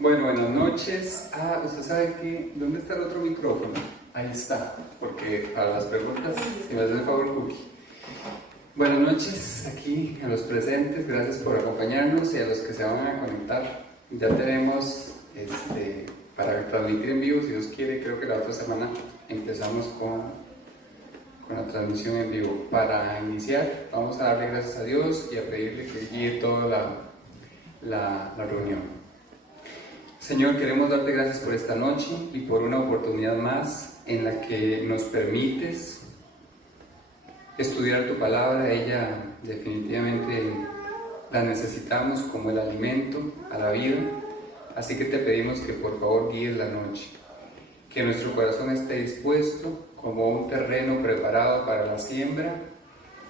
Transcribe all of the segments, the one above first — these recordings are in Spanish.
Bueno, buenas noches. Usted sabe que, ¿dónde está el otro micrófono? Ahí está, porque para las preguntas, si me hace el favor, Cookie. Buenas noches aquí a los presentes, gracias por acompañarnos y a los que se van a conectar. Ya tenemos para transmitir en vivo, si Dios quiere, creo que la otra semana empezamos con la transmisión en vivo. Para iniciar, vamos a darle gracias a Dios y a pedirle que guíe toda la reunión. Señor, queremos darte gracias por esta noche y por una oportunidad más en la que nos permites estudiar tu palabra. Ella definitivamente la necesitamos como el alimento a la vida, así que te pedimos que por favor guíes la noche, que nuestro corazón esté dispuesto como un terreno preparado para la siembra,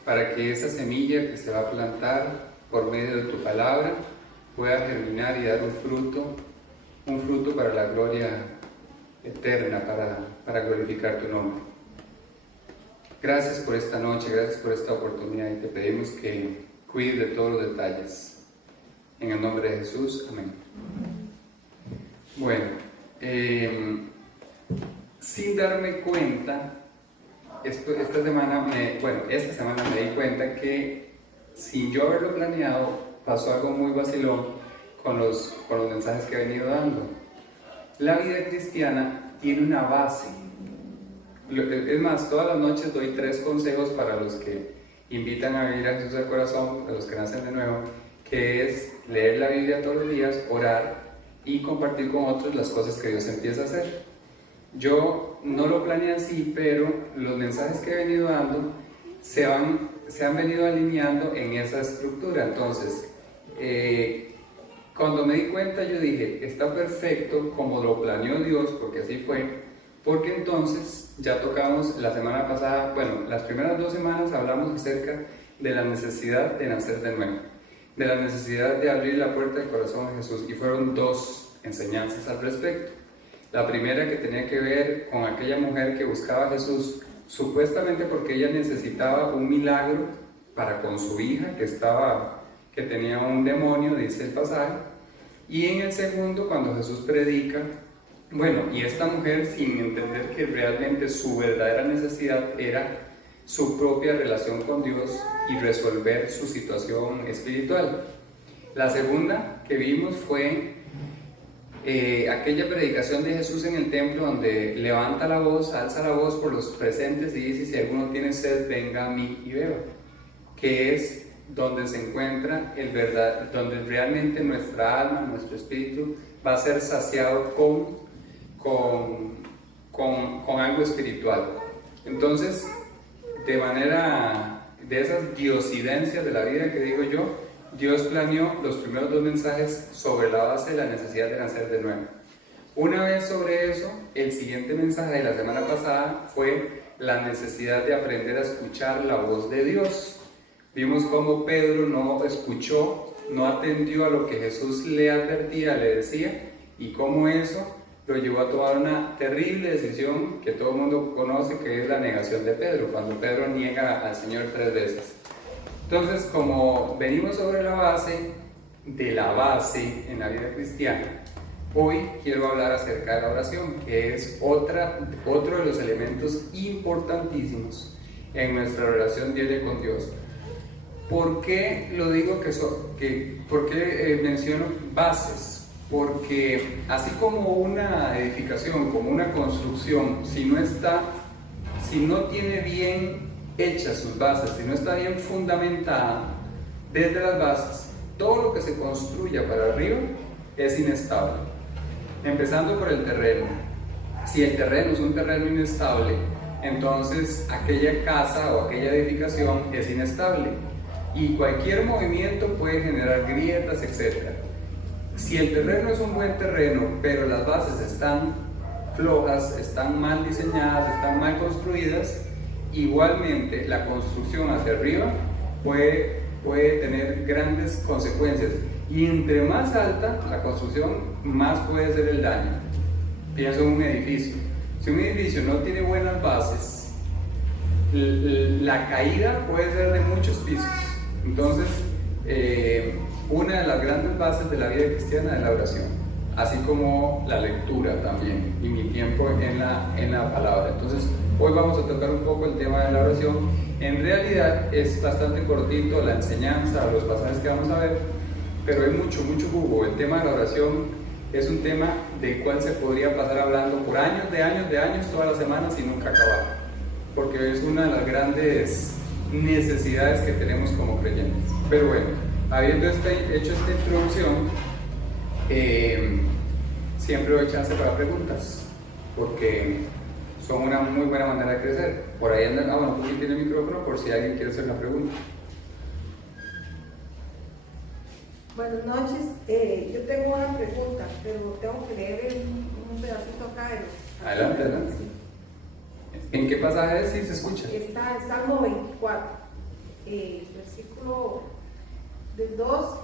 para que esa semilla que se va a plantar por medio de tu palabra pueda germinar y dar un fruto para la gloria eterna, para glorificar tu nombre. Gracias por esta noche, gracias por esta oportunidad y te pedimos que cuides de todos los detalles. En el nombre de Jesús, amén. Bueno, sin darme cuenta, esta semana me di cuenta que sin yo haberlo planeado, pasó algo muy vacilón con los mensajes que he venido dando. La vida cristiana tiene una base. Es más, todas las noches doy 3 consejos para los que invitan a vivir a Jesús al corazón, a los que nacen de nuevo, que es leer la Biblia todos los días, orar y compartir con otros las cosas que Dios empieza a hacer. Yo no lo planeé así, pero los mensajes que he venido dando se han venido alineando en esa estructura. Entonces, cuando me di cuenta, yo dije, está perfecto como lo planeó Dios, porque así fue, porque entonces ya tocamos la semana pasada, las primeras 2 semanas hablamos acerca de la necesidad de nacer de nuevo, de la necesidad de abrir la puerta del corazón a Jesús, y fueron 2 enseñanzas al respecto. La primera, que tenía que ver con aquella mujer que buscaba a Jesús, supuestamente porque ella necesitaba un milagro para con su hija, que tenía un demonio, dice el pasaje. Y en el segundo, cuando Jesús predica, y esta mujer, sin entender que realmente su verdadera necesidad era su propia relación con Dios y resolver su situación espiritual. La segunda que vimos fue aquella predicación de Jesús en el templo, donde levanta la voz, alza la voz por los presentes y dice: si alguno tiene sed, venga a mí y beba, que es donde se encuentra donde realmente nuestra alma, nuestro espíritu va a ser saciado con algo espiritual. Entonces, de esas diosidencias de la vida que digo yo, Dios planeó los primeros 2 mensajes sobre la base de la necesidad de nacer de nuevo. Una vez sobre eso, el siguiente mensaje de la semana pasada fue la necesidad de aprender a escuchar la voz de Dios. Vimos cómo Pedro no escuchó, no atendió a lo que Jesús le advertía, le decía, y cómo eso lo llevó a tomar una terrible decisión que todo el mundo conoce, que es la negación de Pedro, cuando Pedro niega al Señor 3 veces. Entonces, como venimos sobre la base en la vida cristiana, hoy quiero hablar acerca de la oración, que es otro de los elementos importantísimos en nuestra relación diaria con Dios. ¿Por qué lo digo por qué menciono bases? Porque así como una edificación, como una construcción, si no tiene bien hechas sus bases, si no está bien fundamentada desde las bases, todo lo que se construya para arriba es inestable. Empezando por el terreno. Si el terreno es un terreno inestable, entonces aquella casa o aquella edificación es inestable, y cualquier movimiento puede generar grietas, etc. Si el terreno es un buen terreno, pero las bases están flojas, están mal diseñadas, están mal construidas, igualmente la construcción hacia arriba puede tener grandes consecuencias, y entre más alta la construcción, más puede ser el daño. Pienso en un edificio. Si un edificio no tiene buenas bases, la caída puede ser de muchos pisos. Entonces, una de las grandes bases de la vida cristiana es la oración. así como la lectura también, y mi tiempo en la palabra. Entonces, hoy vamos a tocar un poco el tema de la oración. En realidad es bastante cortito la enseñanza, los pasajes que vamos a ver, pero hay mucho jugo. El tema de la oración es un tema del cual se podría pasar hablando por años, todas las semanas y nunca acabar, porque es una de las grandes necesidades que tenemos como creyentes. Pero bueno, habiendo hecho esta introducción, siempre doy chance para preguntas, porque son una muy buena manera de crecer. Por ahí andan, bueno, Juli tiene el micrófono por si alguien quiere hacer una pregunta. Buenas noches, yo tengo una pregunta, pero tengo que leer un pedacito acá. Adelante. Sí. ¿En qué pasaje es? Sí, se escucha. Está en Salmo 24, versículo del 2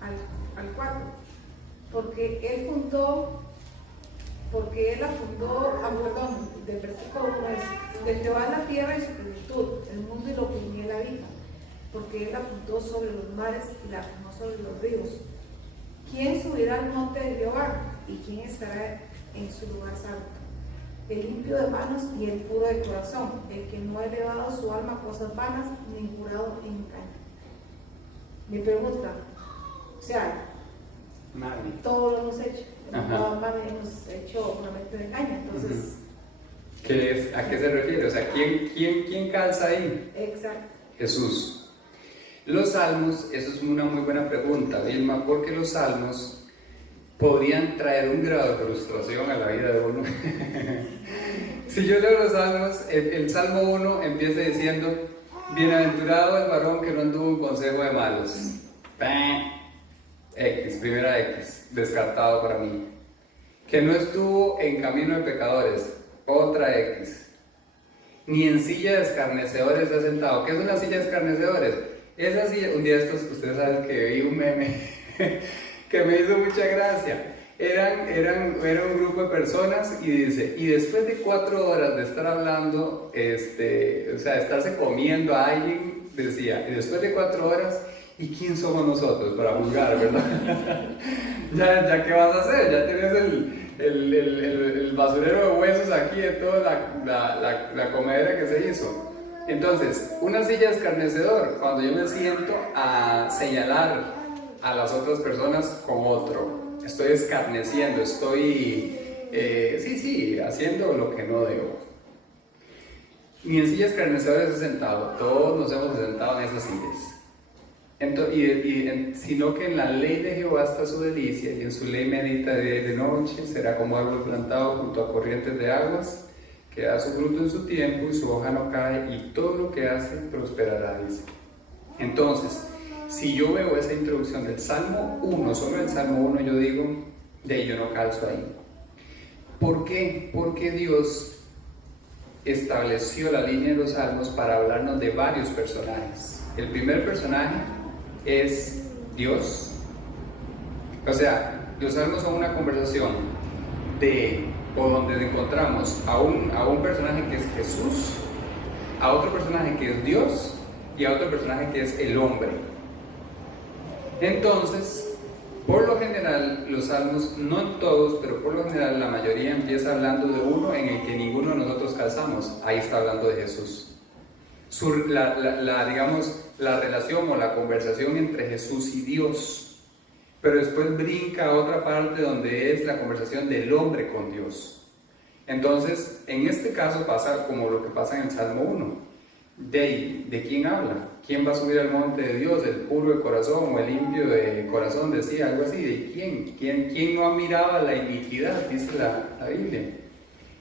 al 4. Porque él la fundó, del versículo 1 es: de Jehová la tierra y su plenitud, el mundo y lo que en él habita. Porque él la fundó sobre los mares y la formó sobre los ríos. ¿Quién subirá al monte de Jehová? ¿Y quién estará en su lugar santo? El limpio de manos y el puro de corazón, el que no ha elevado su alma a cosas vanas, ni jurado en engaño. Mi pregunta, o sea, Nadie. todo lo hemos hecho, Ajá. nada más hemos hecho juramento de engaño, entonces... ¿A qué se refiere? O sea, ¿quién calza ahí? Exacto. Jesús. Los salmos, eso es una muy buena pregunta, Vilma, porque los salmos podrían traer un grado de frustración a la vida de uno. Si yo leo los salmos, el Salmo 1 empieza diciendo: bienaventurado el varón que no anduvo en consejo de malos. Primera X, descartado para mí. Que no estuvo en camino de pecadores, otra X. Ni en silla de escarnecedores se ha sentado. ¿Qué es una silla de escarnecedores? Esa silla, un día estos, ustedes saben que vi un meme que me hizo mucha gracia. Era un grupo de personas y dice: y después de 4 horas de estar hablando, o sea, estarse comiendo a alguien, decía, y después de 4 horas, ¿y quién somos nosotros para juzgar, verdad? ya ¿qué vas a hacer? Ya tienes el basurero de huesos aquí de toda la comedera que se hizo. Entonces, una silla de escarnecedor, cuando yo me siento a señalar a las otras personas con otro, estoy escarneciendo, estoy, haciendo lo que no debo. Ni en sillas escarnecedores he sentado, todos nos hemos sentado en esas sillas. Sino que en la ley de Jehová está su delicia, y en su ley medita de día y de noche. Será como árbol plantado junto a corrientes de aguas, que da su fruto en su tiempo y su hoja no cae, y todo lo que hace prosperará, dice. Entonces, si yo veo esa introducción del Salmo 1, solo el Salmo 1, yo digo, yo no calzo ahí. ¿Por qué? Porque Dios estableció la línea de los salmos para hablarnos de varios personajes. El primer personaje es Dios. O sea, los salmos son una conversación donde encontramos a un personaje que es Jesús, a otro personaje que es Dios y a otro personaje que es el hombre. Entonces, por lo general, los salmos, no en todos, pero por lo general la mayoría empieza hablando de uno en el que ninguno de nosotros calzamos. Ahí está hablando de Jesús. La relación o la conversación entre Jesús y Dios. Pero después brinca a otra parte donde es la conversación del hombre con Dios. Entonces, en este caso pasa como lo que pasa en el Salmo 1. ¿De quién habla? ¿Quién va a subir al monte de Dios? ¿El puro de corazón o el limpio de corazón? Decía algo así. ¿De quién? ¿Quién no miraba la iniquidad? Dice la Biblia.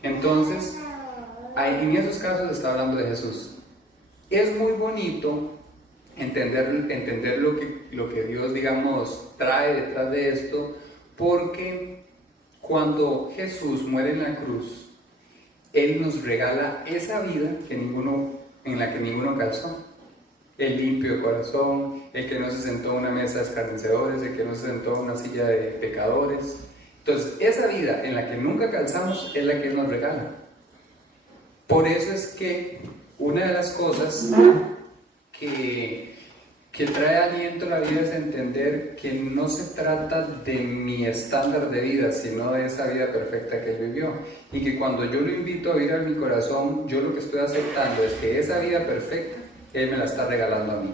Entonces, en esos casos está hablando de Jesús. Es muy bonito entender lo que Dios, digamos, trae detrás de esto, porque cuando Jesús muere en la cruz, Él nos regala esa vida en la que ninguno calzó. El limpio de corazón, el que no se sentó en una mesa de escarnecedores, el que no se sentó en una silla de pecadores. Entonces, esa vida en la que nunca calzamos es la que Él nos regala. Por eso es que una de las cosas que que trae aliento a la vida es entender que no se trata de mi estándar de vida, sino de esa vida perfecta que Él vivió. Y que cuando yo lo invito a vivir a mi corazón, yo lo que estoy aceptando es que esa vida perfecta, Él me la está regalando a mí.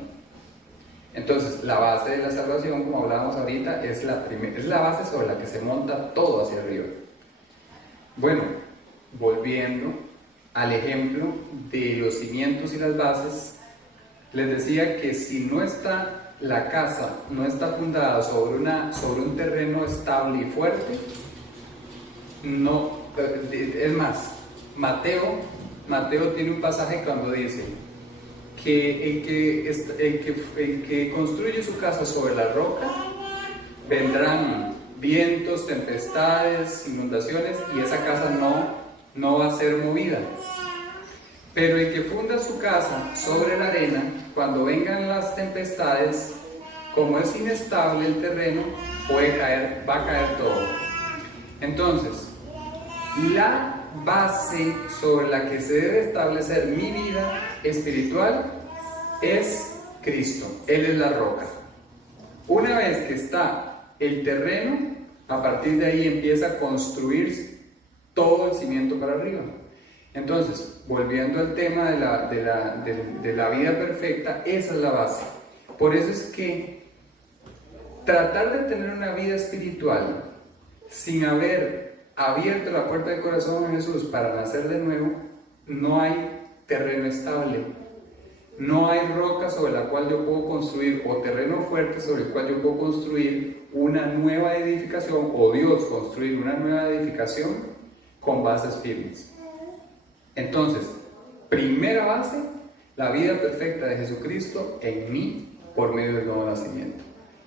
Entonces, la base de la salvación, como hablábamos ahorita, es la base sobre la que se monta todo hacia arriba. Bueno, volviendo al ejemplo de los cimientos y las bases, les decía que si no está la casa, no está fundada sobre un terreno estable y fuerte, no, es más, Mateo tiene un pasaje cuando dice que el que construye su casa sobre la roca, vendrán vientos, tempestades, inundaciones, y esa casa no va a ser movida. Pero el que funda su casa sobre la arena, cuando vengan las tempestades, como es inestable el terreno, va a caer todo. Entonces, la base sobre la que se debe establecer mi vida espiritual es Cristo. Él es la roca. Una vez que está el terreno, a partir de ahí empieza a construirse todo el cimiento para arriba. Entonces, volviendo al tema de la vida perfecta, esa es la base. Por eso es que tratar de tener una vida espiritual sin haber abierto la puerta del corazón a Jesús para nacer de nuevo, no hay terreno estable, no hay roca sobre la cual yo puedo construir, o terreno fuerte sobre el cual yo puedo construir una nueva edificación, o Dios construir una nueva edificación con bases firmes. Entonces, primera base, la vida perfecta de Jesucristo en mí por medio del nuevo nacimiento,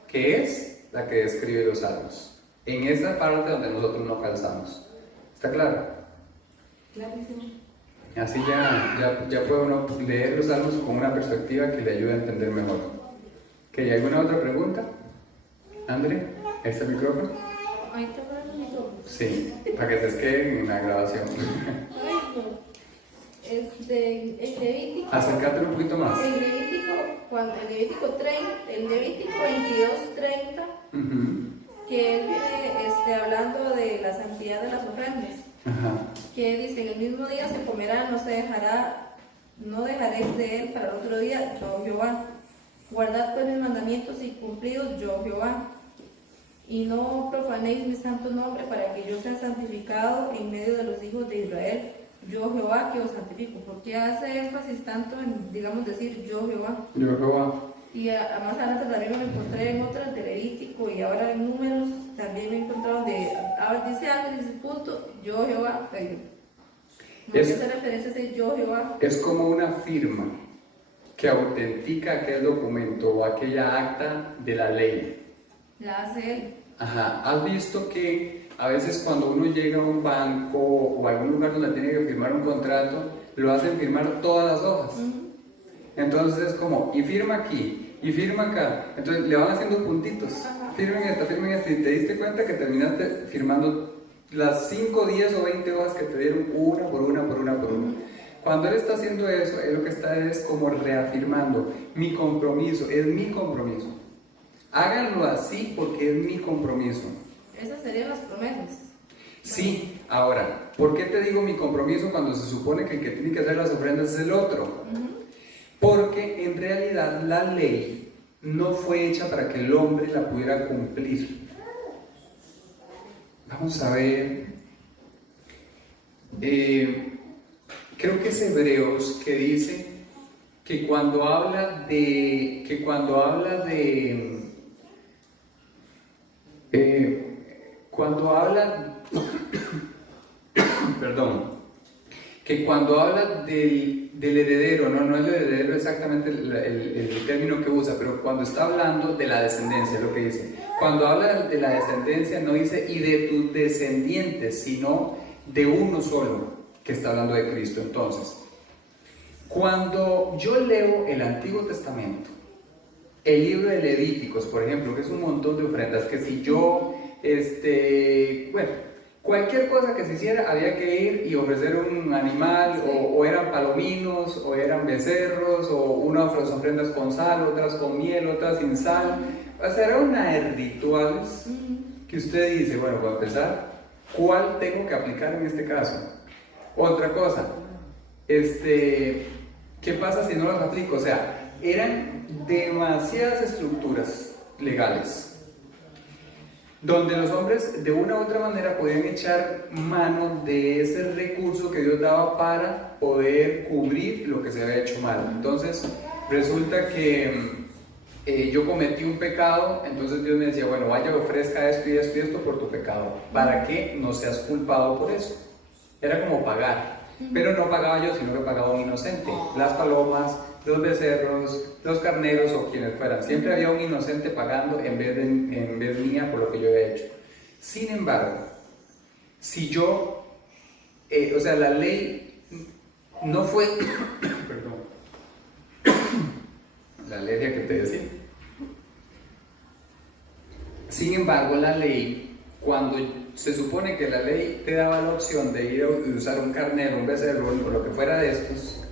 que es la que describe los Salmos, en esa parte donde nosotros no calzamos. ¿Está claro? Clarísimo. Así ya puede uno leer los Salmos con una perspectiva que le ayude a entender mejor. ¿Hay alguna otra pregunta? André, ¿este micrófono? Ahí te va el micrófono. Sí, para que se quede en la grabación. Ay, no. En Levítico. Acércate un poquito más. En Levítico, el Levítico 22:30, que él viene hablando de la santidad de las ofrendas. Ajá. Que dice: en el mismo día se comerá, no dejaréis de él para el otro día, yo Jehová. Guardad pues mis mandamientos y cumplidos, yo Jehová. Y no profanéis mi santo nombre, para que yo sea santificado en medio de los hijos de Israel. Yo Jehová que os santifico. ¿Por qué hace énfasis tanto en, digamos, decir yo Jehová? Yo Jehová. Y más adelante también me encontré en otras de Levítico, y ahora en Números también me he encontrado ahora dice algo, dice punto, yo Jehová. No hace referencia a ese yo Jehová. Es como una firma que autentica aquel documento o aquella acta de la ley. La hace él. Ajá. ¿Has visto que a veces cuando uno llega a un banco o a algún lugar donde tiene que firmar un contrato, lo hacen firmar todas las hojas? Entonces es como, y firma aquí, y firma acá. Entonces le van haciendo puntitos. Firmen esta, y te diste cuenta que terminaste firmando las 5, 10 o 20 hojas que te dieron una por una. Cuando él está haciendo eso, él lo que está es como reafirmando, mi compromiso, es mi compromiso. Háganlo así porque es mi compromiso. Esas serían las promesas. Sí, ahora, ¿por qué te digo mi compromiso cuando se supone que el que tiene que hacer las ofrendas es el otro? Porque en realidad la ley no fue hecha para que el hombre la pudiera cumplir. Vamos a ver. Creo que es Hebreos que dice que cuando habla de que cuando habla del heredero, no es el heredero exactamente el término que usa, pero cuando está hablando de la descendencia, es lo que dice. Cuando habla de la descendencia no dice y de tus descendientes, sino de uno solo, que está hablando de Cristo. Entonces, cuando yo leo el Antiguo Testamento, el libro de Levíticos, por ejemplo, que es un montón de ofrendas, que si yo, Cualquier cosa que se hiciera había que ir y ofrecer un animal, o eran palominos, o eran becerros, o unas ofrendas con sal, otras con miel, otras sin sal. O sea, era una de rituales que usted dice, bueno, para empezar, ¿cuál tengo que aplicar en este caso? Otra cosa, ¿qué pasa si no las aplico? O sea, eran demasiadas estructuras legales donde los hombres de una u otra manera podían echar mano de ese recurso que Dios daba para poder cubrir lo que se había hecho mal. Entonces, resulta que yo cometí un pecado, entonces Dios me decía, bueno, vaya, ofrezca esto y esto y esto por tu pecado, para que no seas culpado por eso. Era como pagar, pero no pagaba yo, sino que pagaba un inocente. Las palomas, los becerros, los carneros o quienes fueran. Siempre había un inocente pagando en vez mía por lo que yo había hecho. Sin embargo, si yo, o sea, la ley no fue, perdón, la alergia que te decía. Sin embargo, la ley, cuando se supone que la ley te daba la opción de ir a usar un carnero, un becerro o lo que fuera de estos,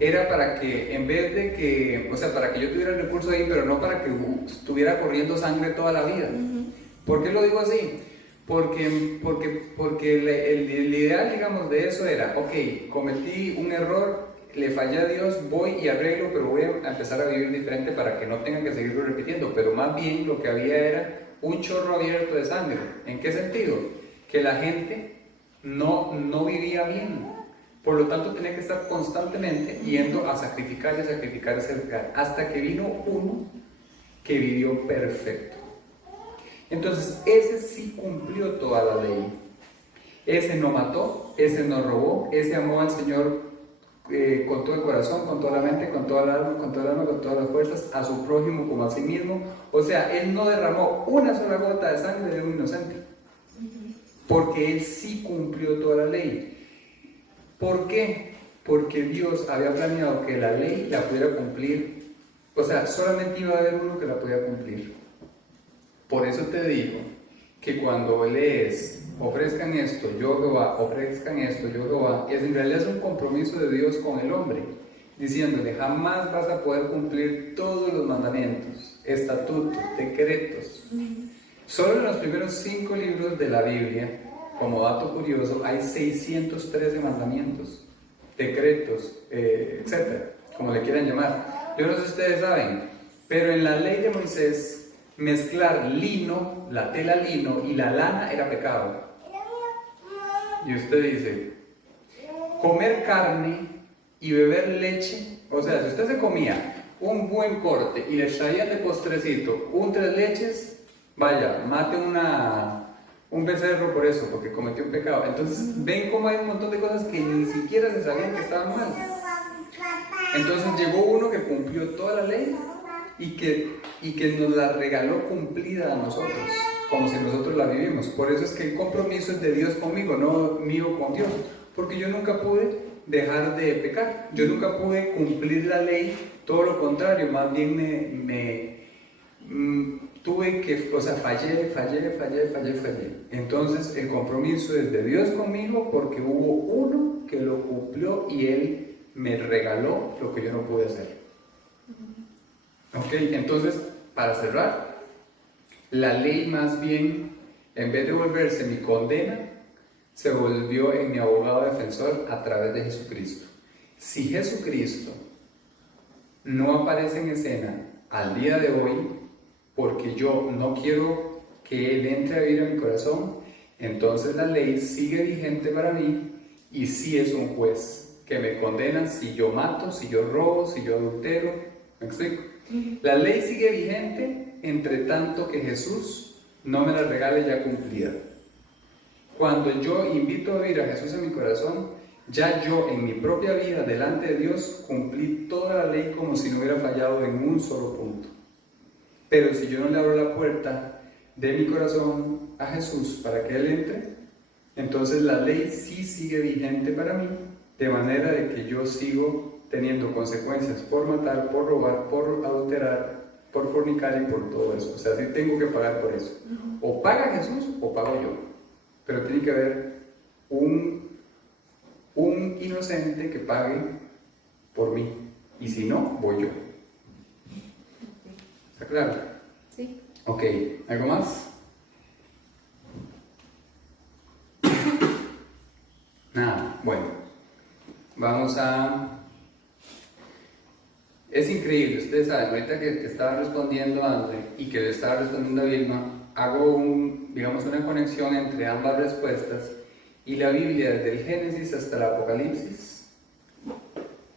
era para que en vez de que, o sea, para que yo tuviera el recurso ahí, pero no para que estuviera corriendo sangre toda la vida. ¿Por qué lo digo así? Porque el ideal, digamos, de eso era, ok, cometí un error, le fallé a Dios, voy y arreglo, pero voy a empezar a vivir diferente para que no tenga que seguirlo repitiendo. Pero más bien lo que había era un chorro abierto de sangre. ¿En qué sentido? Que la gente no vivía bien. Por lo tanto, tenía que estar constantemente yendo a sacrificar y a sacrificar, hasta que vino uno que vivió perfecto. Entonces, ese sí cumplió toda la ley. Ese no mató, ese no robó, ese amó al Señor con todo el corazón, con toda la mente, con toda el alma, con todas las fuerzas, a su prójimo como a sí mismo. O sea, él no derramó una sola gota de sangre de un inocente, porque él sí cumplió toda la ley. ¿Por qué? Porque Dios había planeado que la ley la pudiera cumplir, o sea, solamente iba a haber uno que la podía cumplir. Por eso te digo que cuando lees, ofrezcan esto, yo Jehová, ofrezcan esto, yo Jehová, en realidad es un compromiso de Dios con el hombre, diciéndole, jamás vas a poder cumplir todos los mandamientos, estatutos, decretos. Solo en los primeros 5 libros de la Biblia, como dato curioso, hay 613 mandamientos, decretos, etcétera, como le quieran llamar. Yo no sé si ustedes saben, pero en la ley de Moisés, mezclar lino, la tela lino y la lana era pecado. Y usted dice, comer carne y beber leche, o sea, si usted se comía un buen corte y le traían de postrecito un 3 leches, vaya, mate un becerro por eso, porque cometió un pecado. Entonces, ven cómo hay un montón de cosas que ni siquiera se sabían que estaban mal. Entonces llegó uno que cumplió toda la ley y que nos la regaló cumplida a nosotros, como si nosotros la vivimos. Por eso es que el compromiso es de Dios conmigo, no mío con Dios, porque yo nunca pude dejar de pecar, yo nunca pude cumplir la ley, todo lo contrario, más bien tuve que, o sea, fallé. Entonces el compromiso es de Dios conmigo porque hubo uno que lo cumplió y Él me regaló lo que yo no pude hacer. Ok, entonces, para cerrar, la ley más bien, en vez de volverse mi condena, se volvió en mi abogado defensor a través de Jesucristo. Si Jesucristo no aparece en escena al día de hoy, porque yo no quiero que Él entre a vivir en mi corazón, entonces la ley sigue vigente para mí y sí es un juez que me condena si yo mato, si yo robo, si yo adultero. ¿Me explico? La ley sigue vigente entre tanto que Jesús no me la regale ya cumplida. Cuando yo invito a vivir a Jesús en mi corazón, ya yo en mi propia vida delante de Dios cumplí toda la ley como si no hubiera fallado en un solo punto. Pero si yo no le abro la puerta de mi corazón a Jesús para que Él entre, entonces la ley sí sigue vigente para mí, de manera de que yo sigo teniendo consecuencias por matar, por robar, por adulterar, por fornicar y por todo eso. O sea, sí tengo que pagar por eso. O paga Jesús o pago yo. pero tiene que haber un inocente que pague por mí, y si no, voy yo. ¿Está claro? Sí. Ok, ¿algo más? Nada, bueno, vamos a... Es increíble, ustedes saben, ahorita que estaba respondiendo a André y que le estaba respondiendo a Vilma, hago digamos una conexión entre ambas respuestas, y la Biblia desde el Génesis hasta el Apocalipsis,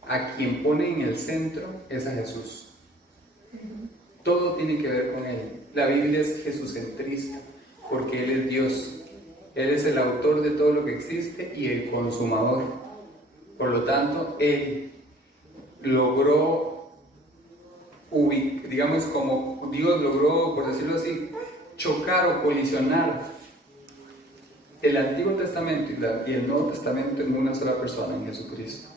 a quien pone en el centro es a Jesús. Todo tiene que ver con Él. La Biblia es jesucentrista, porque Él es Dios. Él es el autor de todo lo que existe y el consumador. Por lo tanto, Él logró, digamos, como Dios logró, por decirlo así, chocar o colisionar el Antiguo Testamento y el Nuevo Testamento en una sola persona, en Jesucristo.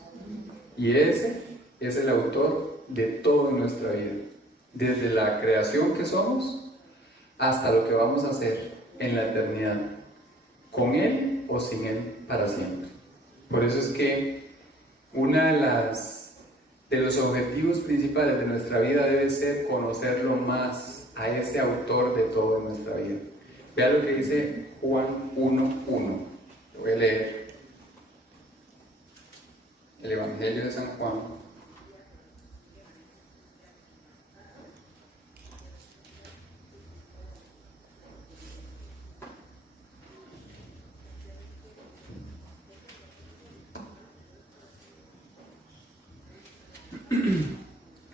Y ese es el autor de toda nuestra vida, desde la creación que somos hasta lo que vamos a hacer en la eternidad, con Él o sin Él para siempre. Por eso es que una de los objetivos principales de nuestra vida debe ser conocerlo más a ese autor de toda nuestra vida. Vea lo que dice Juan 1:1. Lo voy a leer. El Evangelio de San Juan.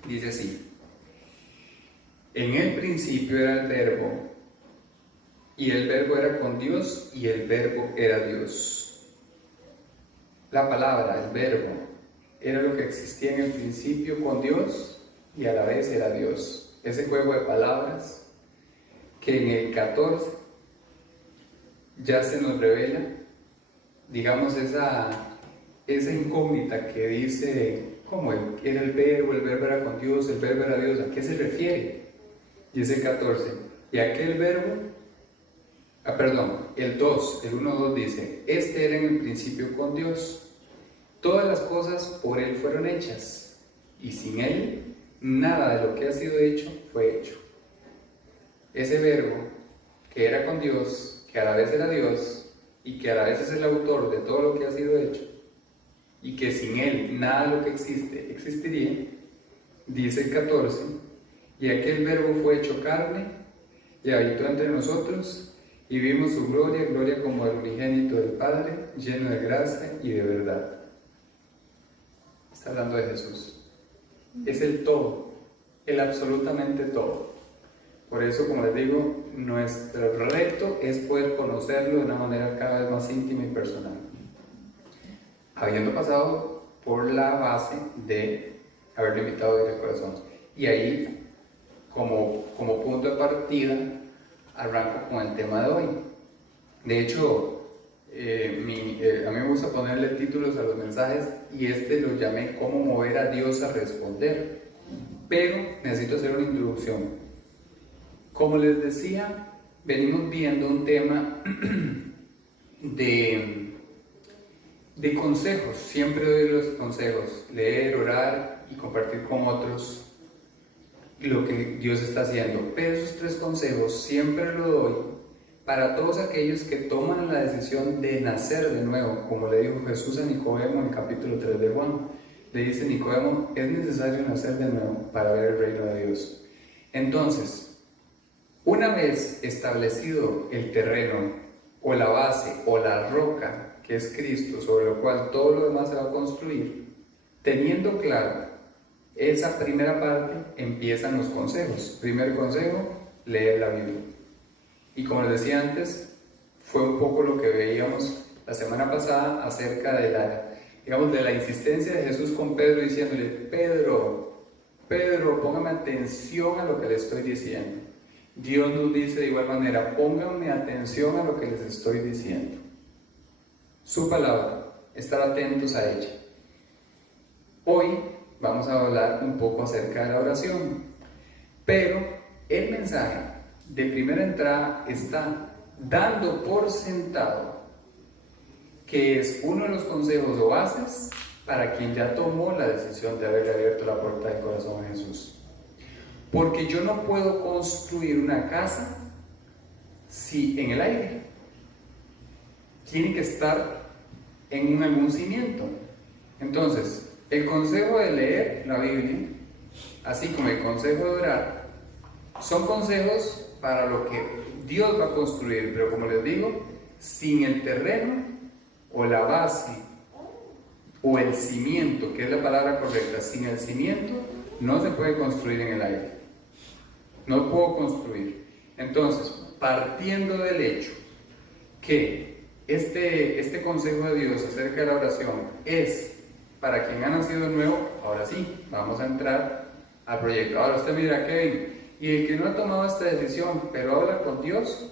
Dice así: en el principio era el verbo, y el verbo era con Dios, y el verbo era Dios. La palabra, el verbo, era lo que existía en el principio con Dios, y a la vez era Dios. Ese juego de palabras que en el 14 ya se nos revela, digamos, esa incógnita que dice, ¿cómo era el verbo era con Dios, el verbo era Dios? ¿A qué se refiere? Dice 14, y aquel verbo, el 2, el 1-2 dice, este era en el principio con Dios, todas las cosas por Él fueron hechas, y sin Él nada de lo que ha sido hecho fue hecho. Ese verbo que era con Dios, que a la vez era Dios, y que a la vez es el autor de todo lo que ha sido hecho, y que sin Él nada de lo que existe existiría, dice el 14, y aquel verbo fue hecho carne y habitó entre nosotros, y vimos su gloria, gloria como el unigénito del Padre, lleno de gracia y de verdad. Está hablando de Jesús. Es el todo, el absolutamente todo. Por eso, como les digo, nuestro reto es poder conocerlo de una manera cada vez más íntima y personal, habiendo pasado por la base de haberlo invitado desde el corazón. Y ahí, como punto de partida, arranco con el tema de hoy. De hecho, a mí me gusta ponerle títulos a los mensajes, y lo llamé "Cómo mover a Dios a responder", pero necesito hacer una introducción. Como les decía, venimos viendo un tema de consejos. Siempre doy los consejos: leer, orar y compartir con otros lo que Dios está haciendo. Pero esos 3 consejos siempre lo doy para todos aquellos que toman la decisión de nacer de nuevo, como le dijo Jesús a Nicodemo en el capítulo 3 de Juan. Le dice: Nicodemo, es necesario nacer de nuevo para ver el reino de Dios. Entonces, una vez establecido el terreno, o la base, o la roca, que es Cristo, sobre lo cual todo lo demás se va a construir, teniendo claro esa primera parte, empiezan los consejos. Primer consejo: leer la Biblia. Y como les decía antes, fue un poco lo que veíamos la semana pasada acerca de la insistencia de Jesús con Pedro, diciéndole: Pedro, póngame atención a lo que le estoy diciendo. Dios nos dice de igual manera: pónganme atención a lo que les estoy diciendo. Su palabra, estar atentos a ella. Hoy vamos a hablar un poco acerca de la oración, pero el mensaje de primera entrada está dando por sentado que es uno de los consejos o bases para quien ya tomó la decisión de haberle abierto la puerta del corazón a Jesús. Porque yo no puedo construir una casa si en el aire. Tiene que estar en algún cimiento. Entonces, el consejo de leer la Biblia, así como el consejo de orar, son consejos para lo que Dios va a construir, pero como les digo, sin el terreno o la base o el cimiento, que es la palabra correcta, sin el cimiento no se puede construir en el aire. No puedo construir. Entonces, partiendo del hecho que este consejo de Dios acerca de la oración es para quien ha nacido de nuevo, ahora sí, vamos a entrar al proyecto. Ahora usted mira, Kevin, y el que no ha tomado esta decisión, pero habla con Dios,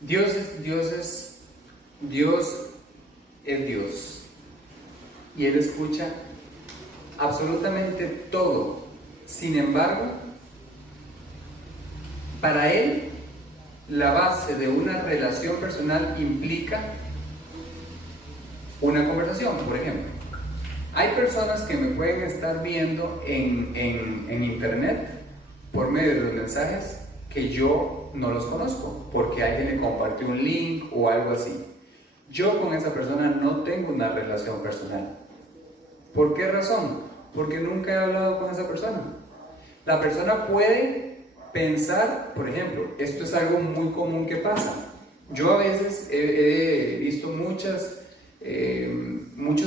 Dios es Dios. Y Él escucha absolutamente todo. Sin embargo, para Él, la base de una relación personal implica una conversación, por ejemplo. Hay personas que me pueden estar viendo en internet por medio de los mensajes que yo no los conozco, porque alguien le compartió un link o algo así. Yo con esa persona no tengo una relación personal. ¿Por qué razón? Porque nunca he hablado con esa persona. La persona puede pensar, por ejemplo, esto es algo muy común que pasa. Yo a veces he visto muchos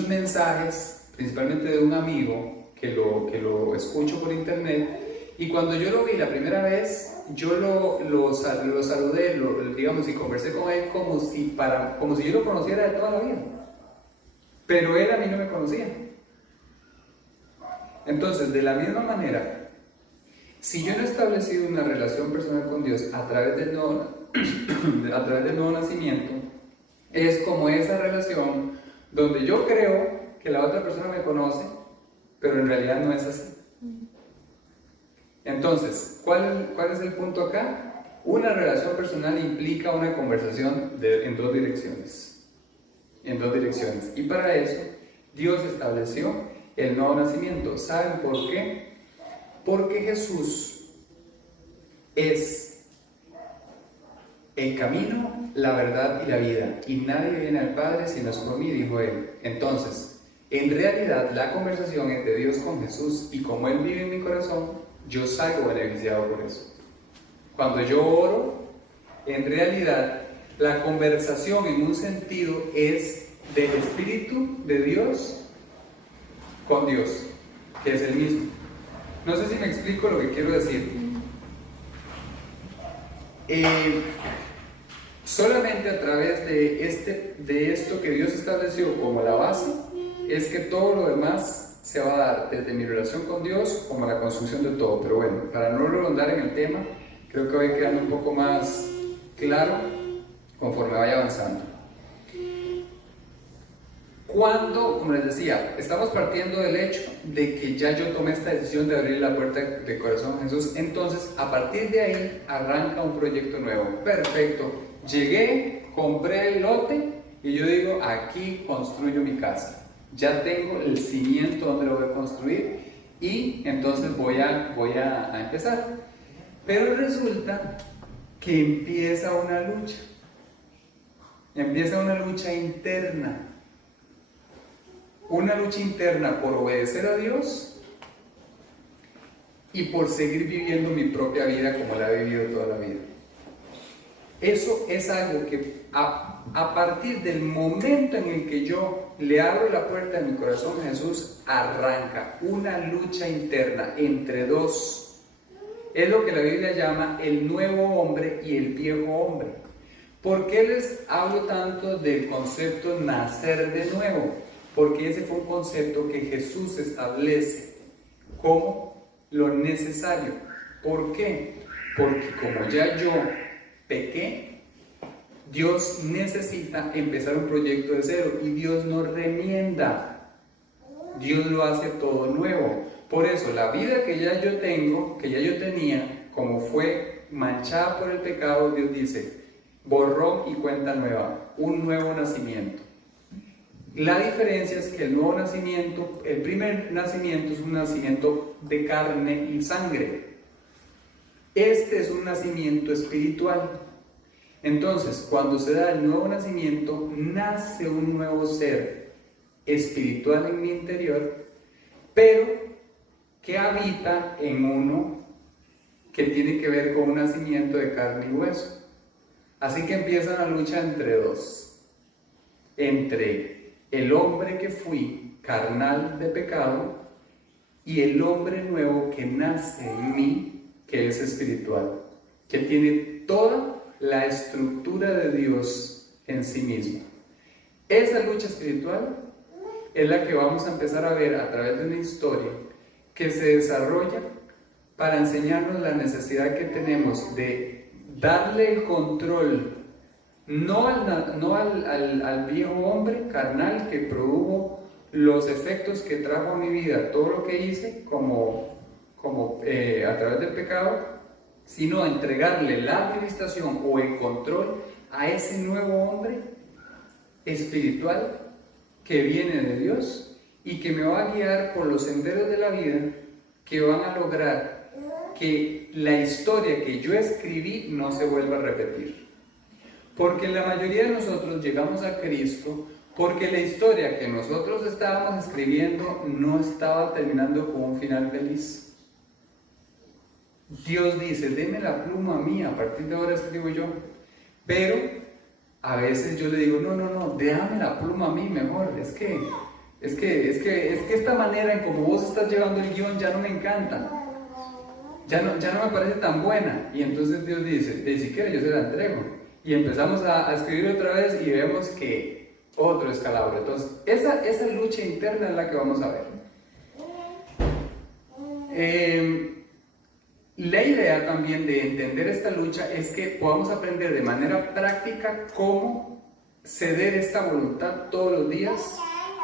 mensajes, principalmente de un amigo que lo escucho por internet, y cuando yo lo vi la primera vez, yo lo saludé, digamos, y conversé con él como si yo lo conociera de toda la vida. Pero él a mí no me conocía. Entonces, de la misma manera, si yo no he establecido una relación personal con Dios a través del nuevo nacimiento, es como esa relación donde yo creo que la otra persona me conoce, pero en realidad no es así. Entonces, ¿cuál es el punto acá? Una relación personal implica una conversación en dos direcciones. Y para eso, Dios estableció el nuevo nacimiento. ¿Saben por qué? Porque Jesús es el camino, la verdad y la vida, y nadie viene al Padre si no es por mí, dijo Él. Entonces, en realidad, la conversación entre Dios con Jesús, y como Él vive en mi corazón, yo salgo beneficiado por eso. Cuando yo oro, en realidad, la conversación en un sentido es del Espíritu de Dios con Dios, que es el mismo. No sé si me explico lo que quiero decir. Solamente a través de esto que Dios estableció como la base, es que todo lo demás se va a dar, desde mi relación con Dios como la construcción de todo. Pero bueno, para no redundar en el tema, creo que va a ir quedando un poco más claro conforme vaya avanzando. Cuando, como les decía, estamos partiendo del hecho de que ya yo tomé esta decisión de abrir la puerta de corazón a Jesús, entonces a partir de ahí arranca un proyecto nuevo. Perfecto, llegué, compré el lote y yo digo, aquí construyo mi casa. Ya tengo el cimiento donde lo voy a construir y entonces voy a empezar. Pero resulta que empieza una lucha interna. Una lucha interna por obedecer a Dios y por seguir viviendo mi propia vida como la he vivido toda la vida. Eso es algo que a partir del momento en el que yo le abro la puerta de mi corazón a Jesús, arranca una lucha interna entre dos. Es lo que la Biblia llama el nuevo hombre y el viejo hombre. ¿Por qué les hablo tanto del concepto nacer de nuevo? Porque ese fue un concepto que Jesús establece como lo necesario. ¿Por qué? Porque como ya yo pequé, Dios necesita empezar un proyecto de cero y Dios no remienda. Dios lo hace todo nuevo. Por eso la vida que ya yo tenía, como fue manchada por el pecado, Dios dice, borrón y cuenta nueva, un nuevo nacimiento. La diferencia es que el nuevo nacimiento, el primer nacimiento es un nacimiento de carne y sangre. Este es un nacimiento espiritual. Entonces, cuando se da el nuevo nacimiento, nace un nuevo ser espiritual en mi interior, pero que habita en uno que tiene que ver con un nacimiento de carne y hueso. Así que empieza una lucha entre dos, entre el hombre que fui, carnal de pecado, y el hombre nuevo que nace en mí, que es espiritual, que tiene toda la estructura de Dios en sí mismo. Esa lucha espiritual es la que vamos a empezar a ver a través de una historia que se desarrolla para enseñarnos la necesidad que tenemos de darle el control no al viejo hombre carnal que produjo los efectos que trajo a mi vida, todo lo que hice como a través del pecado, sino entregarle la administración o el control a ese nuevo hombre espiritual que viene de Dios y que me va a guiar por los senderos de la vida que van a lograr que la historia que yo escribí no se vuelva a repetir. Porque la mayoría de nosotros llegamos a Cristo porque la historia que nosotros estábamos escribiendo no estaba terminando con un final feliz. Dios dice, deme la pluma a mí, a partir de ahora escribo yo. Pero a veces yo le digo, no, déjame la pluma a mí mejor. Es que esta manera en como vos estás llevando el guión ya no me encanta. Ya no me parece tan buena. Y entonces Dios dice, de siquiera yo se la entrego. Y empezamos a escribir otra vez y vemos que otro escalabro. Entonces, esa lucha interna es la que vamos a ver. La idea también de entender esta lucha es que podamos aprender de manera práctica cómo ceder esta voluntad todos los días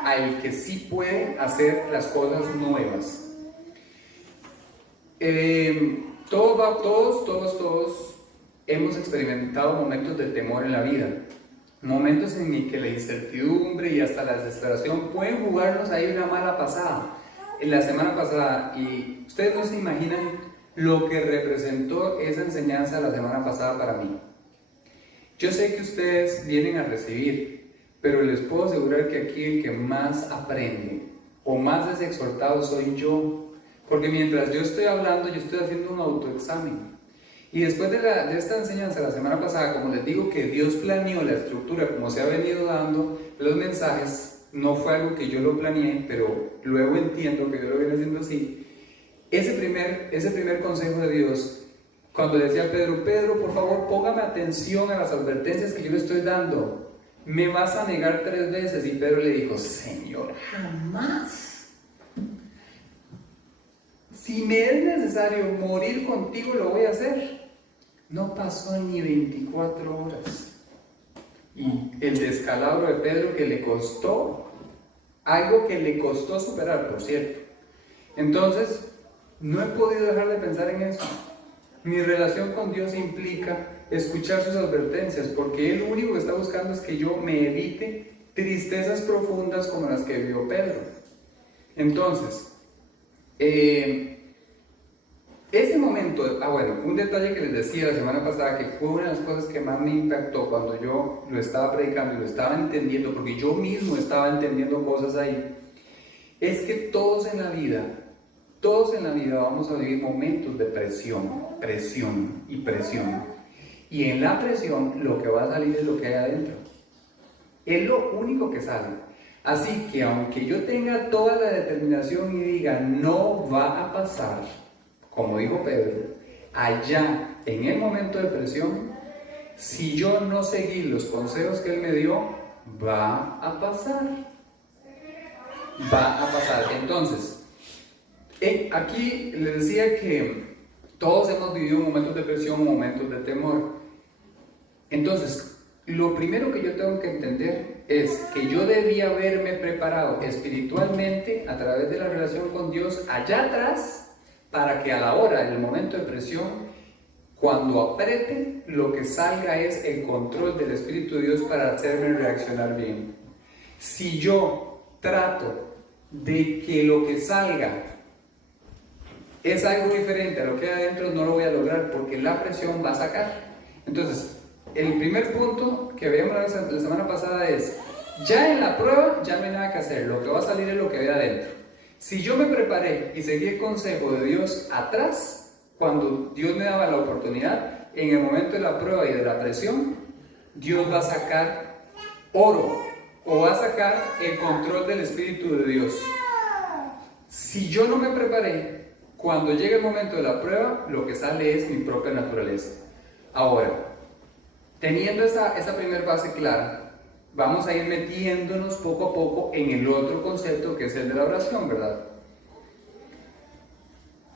al que sí puede hacer las cosas nuevas. Todos hemos experimentado momentos de temor en la vida, momentos en el que la incertidumbre y hasta la desesperación pueden jugarnos ahí una mala pasada. En la semana pasada, y ustedes no se imaginan lo que representó esa enseñanza la semana pasada para mí. Yo sé que ustedes vienen a recibir, pero les puedo asegurar que aquí el que más aprende o más es exhortado soy yo, porque mientras yo estoy hablando, yo estoy haciendo un autoexamen. Y después de esta enseñanza la semana pasada, como les digo que Dios planeó la estructura como se ha venido dando los mensajes, no fue algo que yo lo planeé, pero luego entiendo que yo lo viene haciendo así. Ese primer consejo de Dios, cuando decía a Pedro, por favor, póngame atención a las advertencias que yo le estoy dando. Me vas a negar 3 veces. Y Pedro le dijo, Señor, jamás. Si me es necesario morir contigo, lo voy a hacer. No pasó ni 24 horas. Y el descalabro de Pedro que le costó, algo que le costó superar, por cierto. Entonces, no he podido dejar de pensar en eso. Mi relación con Dios implica escuchar sus advertencias, porque Él lo único que está buscando es que yo me evite tristezas profundas como las que vivió Pedro. Entonces, ese momento, un detalle que les decía la semana pasada, que fue una de las cosas que más me impactó cuando yo lo estaba predicando y lo estaba entendiendo, porque yo mismo estaba entendiendo cosas ahí, es que todos en la vida vamos a vivir momentos de presión. Y en la presión lo que va a salir es lo que hay adentro. Es lo único que sale. Así que aunque yo tenga toda la determinación y diga no va a pasar, como dijo Pedro, allá en el momento de presión, si yo no seguí los consejos que él me dio, va a pasar. Entonces, aquí les decía que todos hemos vivido momentos de presión, momentos de temor. Entonces, lo primero que yo tengo que entender es que yo debía haberme preparado espiritualmente a través de la relación con Dios allá atrás, para que a la hora, en el momento de presión, Cuando apriete, lo que salga es el control del Espíritu de Dios para hacerme reaccionar bien. Si yo trato de que lo que salga es algo diferente a lo que hay adentro, no lo voy a lograr porque la presión va a sacar. Entonces, el primer punto que veíamos la semana pasada es, ya en la prueba ya no hay nada que hacer, lo que va a salir es lo que hay adentro. Si yo me preparé y seguí el consejo de Dios atrás, cuando Dios me daba la oportunidad, en el momento de la prueba y de la presión, Dios va a sacar oro o va a sacar el control del Espíritu de Dios. Si yo no me preparé, cuando llegue el momento de la prueba, lo que sale es mi propia naturaleza. Ahora, teniendo esa primera base clara, vamos a ir metiéndonos poco a poco en el otro concepto que es el de la oración, ¿verdad?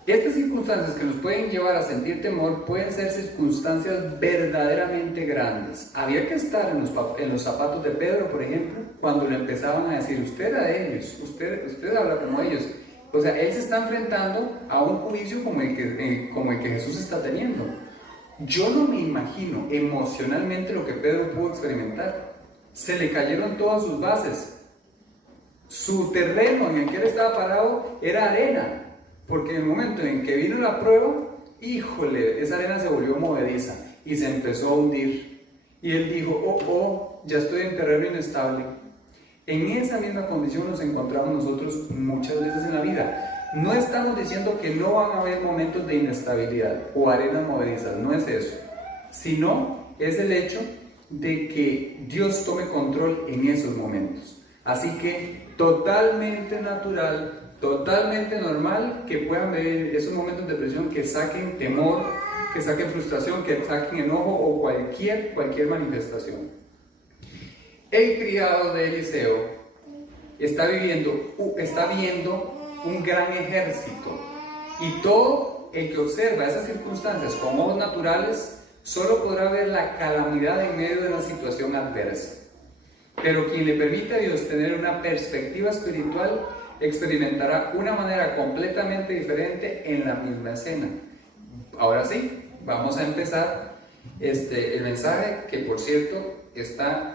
Estas circunstancias que nos pueden llevar a sentir temor pueden ser circunstancias verdaderamente grandes. Había que estar en los zapatos de Pedro, por ejemplo, cuando le empezaban a decir, usted era de ellos, usted habla como ellos. O sea, él se está enfrentando a un juicio como el que Jesús está teniendo. Yo no me imagino emocionalmente lo que Pedro pudo experimentar. Se le cayeron todas sus bases. Su terreno en el que él estaba parado era arena. Porque en el momento en que vino la prueba, híjole, esa arena se volvió movediza y se empezó a hundir. Y él dijo, ya estoy en terreno inestable. En esa misma condición nos encontramos nosotros muchas veces en la vida. No estamos diciendo que no van a haber momentos de inestabilidad o arenas movedizas, no es eso. Sino es el hecho de que Dios tome control en esos momentos. Así que totalmente natural, totalmente normal que puedan ver esos momentos de presión que saquen temor, que saquen frustración, que saquen enojo o cualquier manifestación. El criado de Eliseo está viendo un gran ejército y todo el que observa esas circunstancias con ojos naturales solo podrá ver la calamidad en medio de una situación adversa. Pero quien le permite a Dios tener una perspectiva espiritual experimentará una manera completamente diferente en la misma escena. Ahora sí, vamos a empezar el mensaje que, por cierto,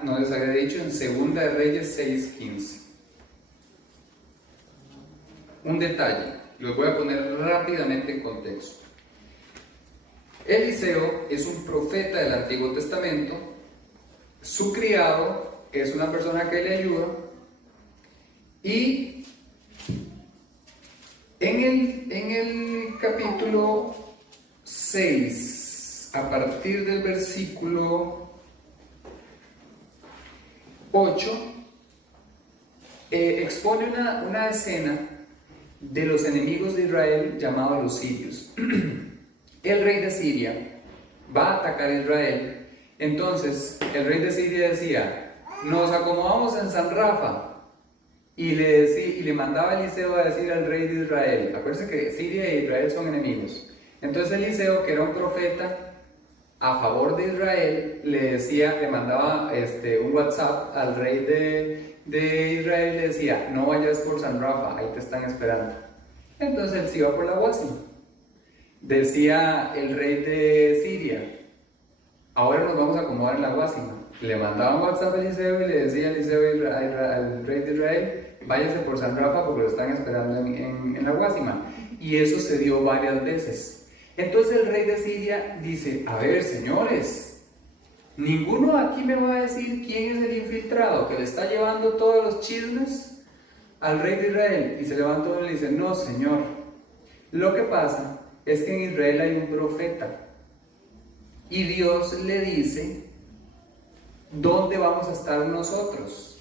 no les había dicho, en 2 de Reyes 6:15. Un detalle, los voy a poner rápidamente en contexto. Eliseo es un profeta del Antiguo Testamento, su criado es una persona que le ayuda y en el capítulo 6, a partir del versículo 8, expone una escena de los enemigos de Israel llamados los sirios. El rey de Siria va a atacar a Israel. Entonces el rey de Siria decía, nos acomodamos en San Rafa. Y le mandaba a Eliseo a decir al rey de Israel, acuérdense que Siria e Israel son enemigos. Entonces Eliseo, que era un profeta a favor de Israel, le mandaba un WhatsApp al rey de Israel, le decía, no vayas por San Rafa, ahí te están esperando. Entonces él se iba por la Guasima. Decía el rey de Siria, ahora nos vamos a acomodar en la Guasima. Le mandaban WhatsApp a Eliseo y le decía a Eliseo al rey de Israel, váyase por San Rafa porque lo están esperando en la Guasima. Y eso se dio varias veces. Entonces el rey de Siria dice, a ver, señores, ninguno aquí me va a decir quién es el infiltrado que le está llevando todos los chismes al rey de Israel. Y se levantó y le dice, no, señor, lo que pasa es que en Israel hay un profeta y Dios le dice ¿dónde vamos a estar nosotros?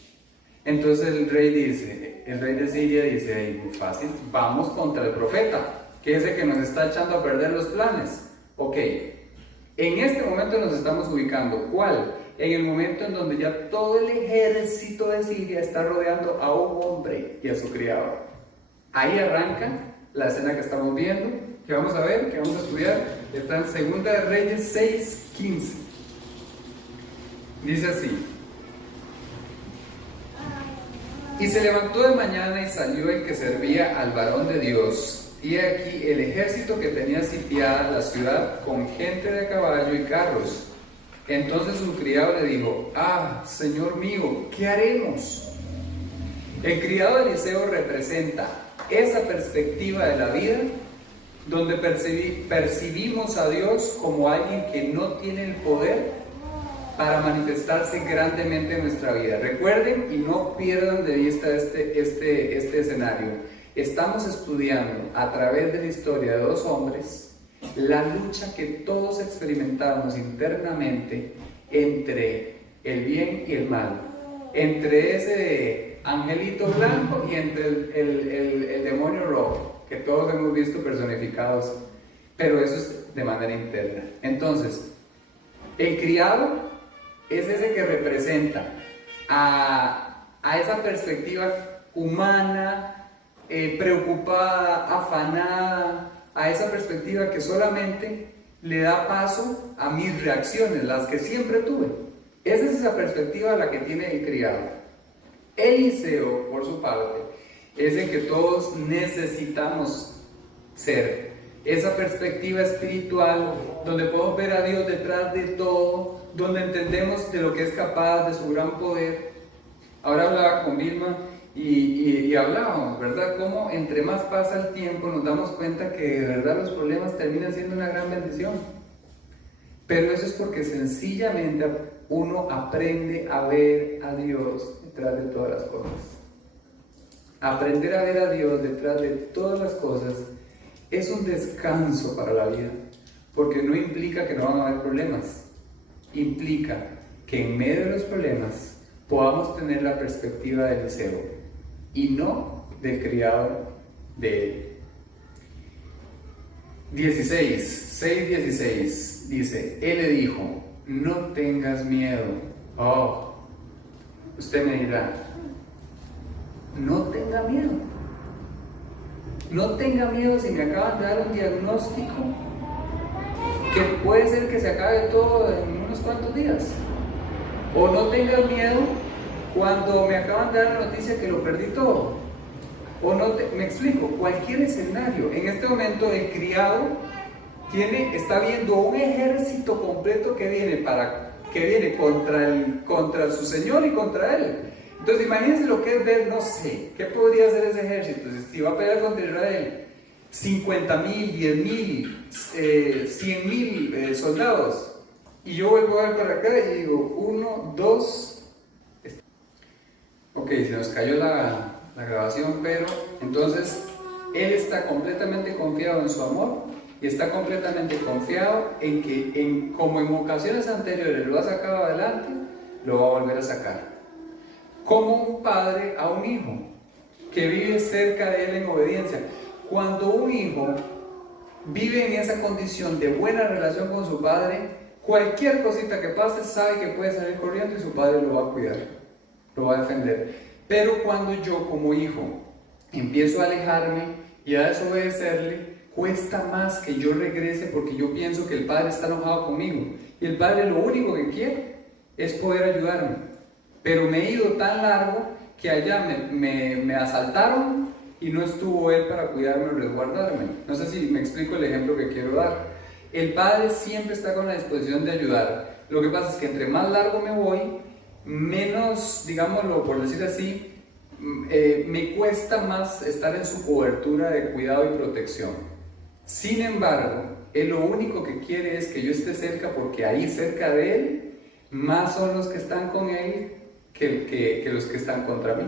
Entonces el rey de Siria dice, muy fácil, vamos contra el profeta, que es el que nos está echando a perder los planes. Ok, en este momento nos estamos ubicando, ¿cuál? En el momento en donde ya todo el ejército de Siria está rodeando a un hombre y a su criado. Ahí arranca la escena que estamos viendo, que vamos a ver, que vamos a estudiar, está en 2 de Reyes 6:15. Dice así, y se levantó de mañana y salió el que servía al varón de Dios, y aquí el ejército que tenía sitiada la ciudad con gente de caballo y carros. Entonces su criado le dijo: ah, señor mío, ¿qué haremos? El criado de Eliseo representa esa perspectiva de la vida donde percibimos a Dios como alguien que no tiene el poder para manifestarse grandemente en nuestra vida. Recuerden y no pierdan de vista este escenario. Estamos estudiando a través de la historia de dos hombres la lucha que todos experimentamos internamente entre el bien y el mal, entre ese angelito blanco y entre el demonio rojo, que todos hemos visto personificados, pero eso es de manera interna. Entonces, el criado es ese que representa a esa perspectiva humana, preocupada, afanada, a esa perspectiva que solamente le da paso a mis reacciones, las que siempre tuve. Esa es esa perspectiva la que tiene el criado. Eliseo, por su parte, es el que todos necesitamos ser. Esa perspectiva espiritual, donde podemos ver a Dios detrás de todo, donde entendemos de lo que es capaz, de su gran poder. Ahora hablaba con Vilma y hablábamos, ¿verdad? Cómo entre más pasa el tiempo nos damos cuenta que de verdad los problemas terminan siendo una gran bendición. Pero eso es porque sencillamente uno aprende a ver a Dios detrás de todas las cosas. Aprender a ver a Dios detrás de todas las cosas es un descanso para la vida, porque no implica que no van a haber problemas, implica que en medio de los problemas podamos tener la perspectiva de Eliseo y no del criado de él. 6:16 dice: él le dijo: no tengas miedo. Oh, usted me dirá: no tenga miedo. No tenga miedo si me acaban de dar un diagnóstico que puede ser que se acabe todo en unos cuantos días. O no tenga miedo cuando me acaban de dar la noticia que lo perdí todo. O no me explico, cualquier escenario. En este momento el criado está viendo un ejército completo que viene contra su señor y contra él. Entonces imagínense lo que es ver, no sé, ¿qué podría hacer ese ejército? Si va a pelear contra Israel, 50,000, 10,000, 100,000 soldados. Y yo vuelvo a ver para acá y digo, 1, 2. Ok, se nos cayó la grabación, pero entonces él está completamente confiado en su amor y está completamente confiado en que, como en ocasiones anteriores lo ha sacado adelante, lo va a volver a sacar. Como un padre a un hijo que vive cerca de él en obediencia. Cuando un hijo vive en esa condición de buena relación con su padre, cualquier cosita que pase sabe que puede salir corriendo y su padre lo va a cuidar, lo va a defender. Pero cuando yo como hijo empiezo a alejarme y a desobedecerle, cuesta más que yo regrese porque yo pienso que el padre está enojado conmigo y el padre lo único que quiere es poder ayudarme. Pero me he ido tan largo que allá me asaltaron y no estuvo él para cuidarme o resguardarme. No sé si me explico el ejemplo que quiero dar. El padre siempre está con la disposición de ayudar. Lo que pasa es que entre más largo me voy, menos, digámoslo por decir así, me cuesta más estar en su cobertura de cuidado y protección. Sin embargo, él lo único que quiere es que yo esté cerca, porque ahí cerca de él, más son los que están con él que los que están contra mí.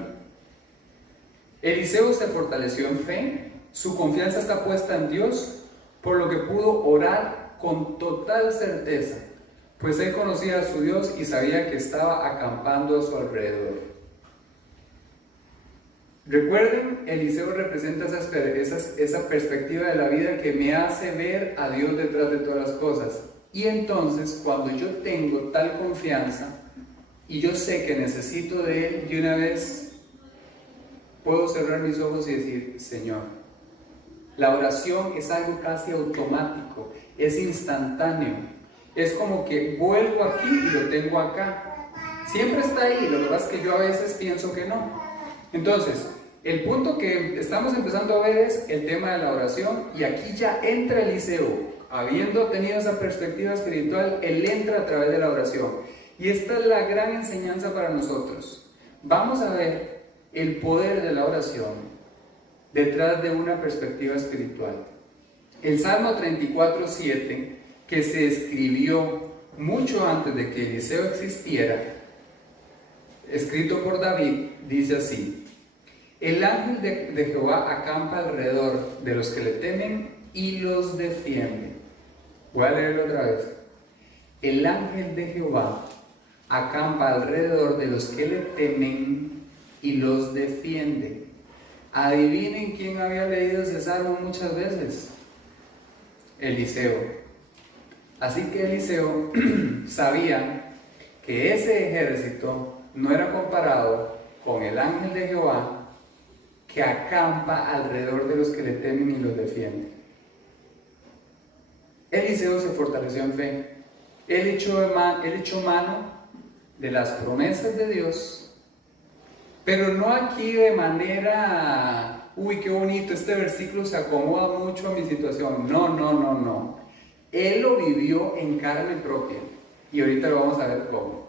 Eliseo se fortaleció en fe, su confianza está puesta en Dios, por lo que pudo orar con total certeza, pues él conocía a su Dios y sabía que estaba acampando a su alrededor. Recuerden, Eliseo representa esa perspectiva de la vida que me hace ver a Dios detrás de todas las cosas. Y entonces, cuando yo tengo tal confianza y yo sé que necesito de Él, de una vez puedo cerrar mis ojos y decir: Señor. La oración es algo casi automático, es instantáneo. Es como que vuelvo aquí y lo tengo acá. Siempre está ahí, lo que pasa es que yo a veces pienso que no. Entonces, el punto que estamos empezando a ver es el tema de la oración, y aquí ya entra Eliseo. Habiendo tenido esa perspectiva espiritual, él entra a través de la oración. Y esta es la gran enseñanza para nosotros. Vamos a ver el poder de la oración detrás de una perspectiva espiritual. El Salmo 34:7, que se escribió mucho antes de que Eliseo existiera, escrito por David, dice así: el ángel de Jehová acampa alrededor de los que le temen y los defiende. Voy a leerlo otra vez. El ángel de Jehová acampa alrededor de los que le temen y los defiende. Adivinen quién había leído ese salmo muchas veces. Eliseo. Así que Eliseo sabía que ese ejército no era comparado con el ángel de Jehová que acampa alrededor de los que le temen y los defiende. Eliseo se fortaleció en fe. Él echó mano de las promesas de Dios, pero no aquí de manera, uy, qué bonito, este versículo se acomoda mucho a mi situación. No. Él lo vivió en carne propia, y ahorita lo vamos a ver cómo.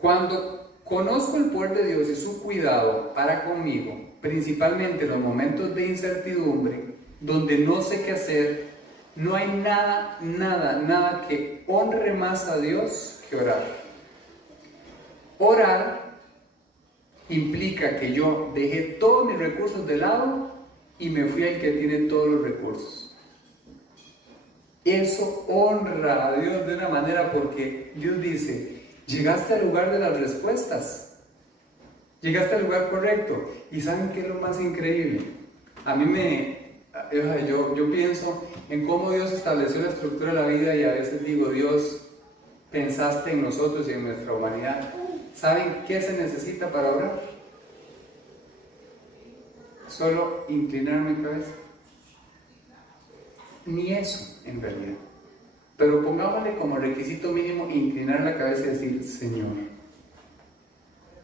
Cuando conozco el poder de Dios y su cuidado para conmigo, principalmente en los momentos de incertidumbre, donde no sé qué hacer, no hay nada que honre más a Dios que orar. Orar implica que yo dejé todos mis recursos de lado y me fui al que tiene todos los recursos. Eso honra a Dios de una manera, porque Dios dice: llegaste al lugar de las respuestas, llegaste al lugar correcto. ¿Y saben qué es lo más increíble? A mí yo pienso en cómo Dios estableció la estructura de la vida, y a veces digo: Dios, pensaste en nosotros y en nuestra humanidad. ¿Saben qué se necesita para orar? Solo inclinar mi cabeza. Ni eso, en realidad. Pero pongámosle como requisito mínimo inclinar la cabeza y decir: Señor,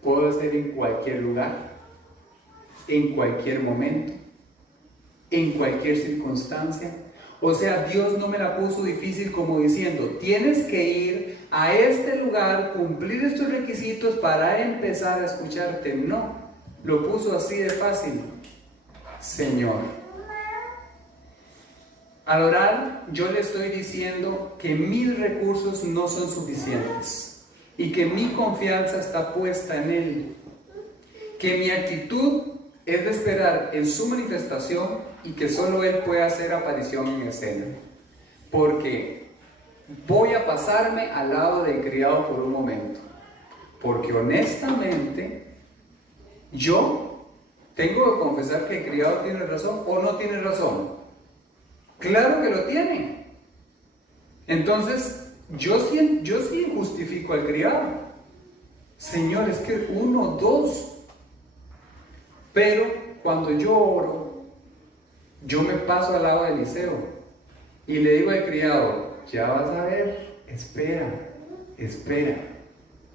puedo hacer en cualquier lugar, en cualquier momento, en cualquier circunstancia. O sea, Dios no me la puso difícil como diciendo: tienes que ir a este lugar, cumplir estos requisitos para empezar a escucharte. No, lo puso así de fácil. Señor, al orar yo le estoy diciendo que mis recursos no son suficientes y que mi confianza está puesta en Él, que mi actitud es de esperar en su manifestación y que solo Él puede hacer aparición en escena, porque voy a pasarme al lado del criado por un momento, porque honestamente yo tengo que confesar que el criado tiene razón o no tiene razón. Claro que lo tiene. Entonces yo sí justifico al criado. Señor, es que 1, 2. Pero cuando yo oro, yo me paso al lado de Eliseo y le digo al criado: ya vas a ver, espera.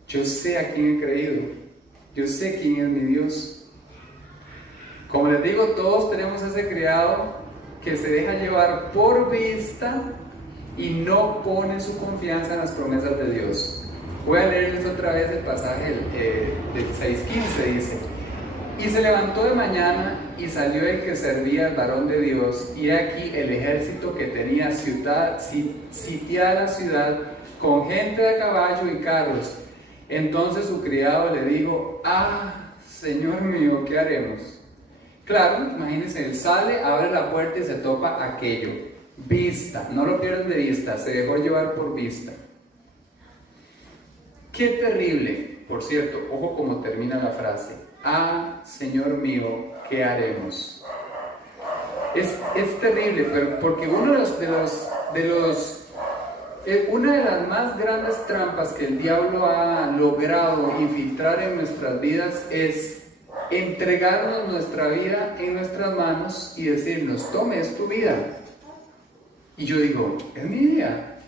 Yo sé a quién he creído, yo sé quién es mi Dios. Como les digo, todos tenemos ese criado que se deja llevar por vista y no pone su confianza en las promesas de Dios. Voy a leerles otra vez el pasaje del 6:15, dice: y se levantó de mañana y salió el que servía al varón de Dios, y aquí el ejército que tenía sitiada la ciudad con gente de caballo y carros. Entonces su criado le dijo: Señor mío, ¿qué haremos? Claro, imagínense, él sale, abre la puerta y se topa aquello. Vista, no lo pierdan de vista, se dejó llevar por vista. Qué terrible, por cierto, ojo cómo termina la frase: Señor mío, ¿qué haremos? Es terrible, pero porque una de las más grandes trampas que el diablo ha logrado infiltrar en nuestras vidas es entregarnos nuestra vida en nuestras manos y decirnos: tome, es tu vida. Y yo digo: es mi vida,